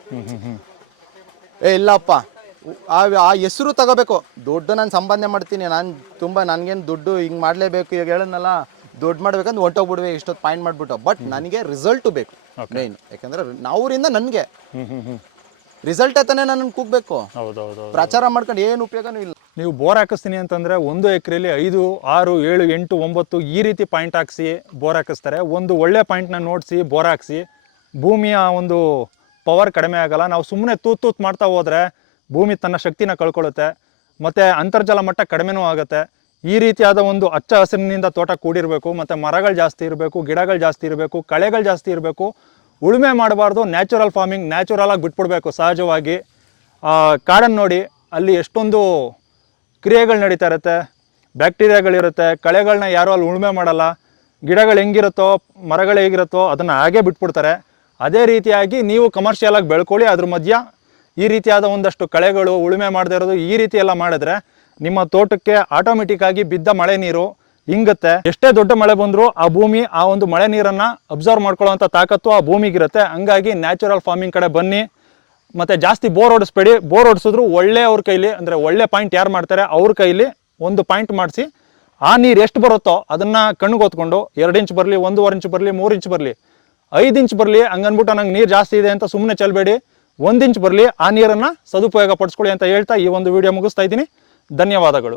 S1: ಏ ಇಲ್ಲಪ್ಪ. ಆ ಆ ಹೆಸರು ತಗೋಬೇಕು. ದುಡ್ಡು ನಾನು ಸಂಪಾದನೆ ಮಾಡ್ತೀನಿ. ನಾನು ತುಂಬ ನನಗೇನು ದುಡ್ಡು ಹಿಂಗೆ ಮಾಡಲೇಬೇಕು? ಈಗ ಹೇಳೋನಲ್ಲ ದುಡ್ಡು ಮಾಡ್ಬೇಕಂದ್ರೆ ಹೊಂಟೋಗ್ಬಿಡ್ಬೇಕು ಇಷ್ಟೊತ್ತು ಪಾಯಿಂಟ್ ಮಾಡಿಬಿಟ್ಟು. ಬಟ್ ನನಗೆ ರಿಸಲ್ಟು ಬೇಕು ಮೇನ್ ಯಾಕಂದ್ರೆ ಅವರಿಂದ ನನಗೆ. ರಿಸಲ್ಟ್ ತಾನೇ ನನ್ನ ಕೂಗ್ಬೇಕು. ಪ್ರಚಾರ ಮಾಡ್ಕೊಂಡು ಏನು ಉಪಯೋಗನೂ ಇಲ್ಲ.
S3: ನೀವು ಬೋರ್ ಹಾಕಿಸ್ತೀನಿ ಅಂತಂದರೆ ಒಂದು ಎಕರೆಯಲ್ಲಿ ಐದು, ಆರು, ಏಳು, ಎಂಟು, ಒಂಬತ್ತು ಈ ರೀತಿ ಪಾಯಿಂಟ್ ಹಾಕಿಸಿ ಬೋರ್ ಹಾಕಿಸ್ತಾರೆ. ಒಂದು ಒಳ್ಳೆ ಪಾಯಿಂಟ್ನ ನೋಡಿಸಿ ಬೋರ್ ಹಾಕಿಸಿ ಭೂಮಿಯ ಒಂದು ಪವರ್ ಕಡಿಮೆ ಆಗಲ್ಲ. ನಾವು ಸುಮ್ಮನೆ ತೂತ್ ತೂತ್ ಮಾಡ್ತಾ ಹೋದರೆ ಭೂಮಿ ತನ್ನ ಶಕ್ತಿನ ಕಳ್ಕೊಳ್ಳುತ್ತೆ. ಮತ್ತು ಅಂತರ್ಜಲ ಮಟ್ಟ ಕಡಿಮೆನೂ ಆಗುತ್ತೆ. ಈ ರೀತಿಯಾದ ಒಂದು ಹಚ್ಚ ಹಸಿರಿನಿಂದ ತೋಟ ಕೂಡಿರಬೇಕು. ಮತ್ತು ಮರಗಳು ಜಾಸ್ತಿ ಇರಬೇಕು, ಗಿಡಗಳು ಜಾಸ್ತಿ ಇರಬೇಕು, ಕಳೆಗಳು ಜಾಸ್ತಿ ಇರಬೇಕು. ಉಳುಮೆ ಮಾಡಬಾರ್ದು. ನ್ಯಾಚುರಲ್ ಫಾರ್ಮಿಂಗ್ ನ್ಯಾಚುರಲ್ ಆಗಿ ಬಿಟ್ಬಿಡ್ಬೇಕು ಸಹಜವಾಗಿ. ಕಾಡನ್ನು ನೋಡಿ ಅಲ್ಲಿ ಎಷ್ಟೊಂದು ಕ್ರಿಯೆಗಳು ನಡೀತಾ ಇರುತ್ತೆ ಬ್ಯಾಕ್ಟೀರಿಯಾಗಳಿರುತ್ತೆ ಕಳೆಗಳನ್ನ ಯಾರೂ ಅಲ್ಲಿ ಉಳುಮೆ ಮಾಡಲ್ಲ, ಗಿಡಗಳು ಹೆಂಗಿರುತ್ತೋ, ಮರಗಳು ಹೇಗಿರುತ್ತೋ ಅದನ್ನು ಹಾಗೆ ಬಿಟ್ಬಿಡ್ತಾರೆ. ಅದೇ ರೀತಿಯಾಗಿ ನೀವು ಕಮರ್ಷಿಯಲಾಗಿ ಬೆಳ್ಕೊಳ್ಳಿ, ಅದ್ರ ಮಧ್ಯ ಈ ರೀತಿಯಾದ ಒಂದಷ್ಟು ಕಳೆಗಳು ಉಳುಮೆ ಮಾಡದೇ ಇರೋದು ಈ ರೀತಿ ಎಲ್ಲ ಮಾಡಿದ್ರೆ ನಿಮ್ಮ ತೋಟಕ್ಕೆ ಆಟೋಮೆಟಿಕ್ ಆಗಿ ಬಿದ್ದ ಮಳೆ ನೀರು ಹಿಂಗತ್ತೆ ಎಷ್ಟೇ ದೊಡ್ಡ ಮಳೆ ಬಂದರೂ ಆ ಭೂಮಿ, ಆ ಒಂದು ಮಳೆ ನೀರನ್ನು ಅಬ್ಸರ್ವ್ ಮಾಡ್ಕೊಳ್ಳೋವಂಥ ತಾಕತ್ತು ಆ ಭೂಮಿಗಿರುತ್ತೆ. ಹಂಗಾಗಿ ನ್ಯಾಚುರಲ್ ಫಾರ್ಮಿಂಗ್ ಕಡೆ ಬನ್ನಿ. ಮತ್ತೆ ಜಾಸ್ತಿ ಬೋರ್ ಹೊಡಿಸ್ಬೇಡಿ ಬೋರ್ ಹೊಡಿಸಿದ್ರು ಒಳ್ಳೆ ಅವ್ರ ಕೈಲಿ, ಅಂದರೆ ಒಳ್ಳೆ ಪಾಯಿಂಟ್ ಯಾರು ಮಾಡ್ತಾರೆ, ಅವ್ರ ಕೈಲಿ ಒಂದು ಪಾಯಿಂಟ್ ಮಾಡಿಸಿ. ಆ ನೀರು ಎಷ್ಟು ಬರುತ್ತೋ ಅದನ್ನು ಕಣ್ಣು ಹೊತ್ಕೊಂಡು, ಎರಡು ಇಂಚ್ ಬರಲಿ, ಒಂದೂವರೆ ಇಂಚ್ ಬರಲಿ, ಮೂರು ಇಂಚ್ ಬರಲಿ, ಐದು ಇಂಚ್ ಬರಲಿ, ಹಂಗನ್ಬಿಟ್ಟು ನಂಗೆ ನೀರು ಜಾಸ್ತಿ ಇದೆ ಅಂತ ಸುಮ್ಮನೆ ಚೆಲ್ಲಬೇಡಿ ಒಂದು ಇಂಚ್ ಬರಲಿ, ಆ ನೀರನ್ನು ಸದುಪಯೋಗ ಪಡಿಸ್ಕೊಳ್ಳಿ ಅಂತ ಹೇಳ್ತಾ ಈ ಒಂದು ವಿಡಿಯೋ ಮುಗಿಸ್ತಾ ಇದ್ದೀನಿ. ಧನ್ಯವಾದಗಳು.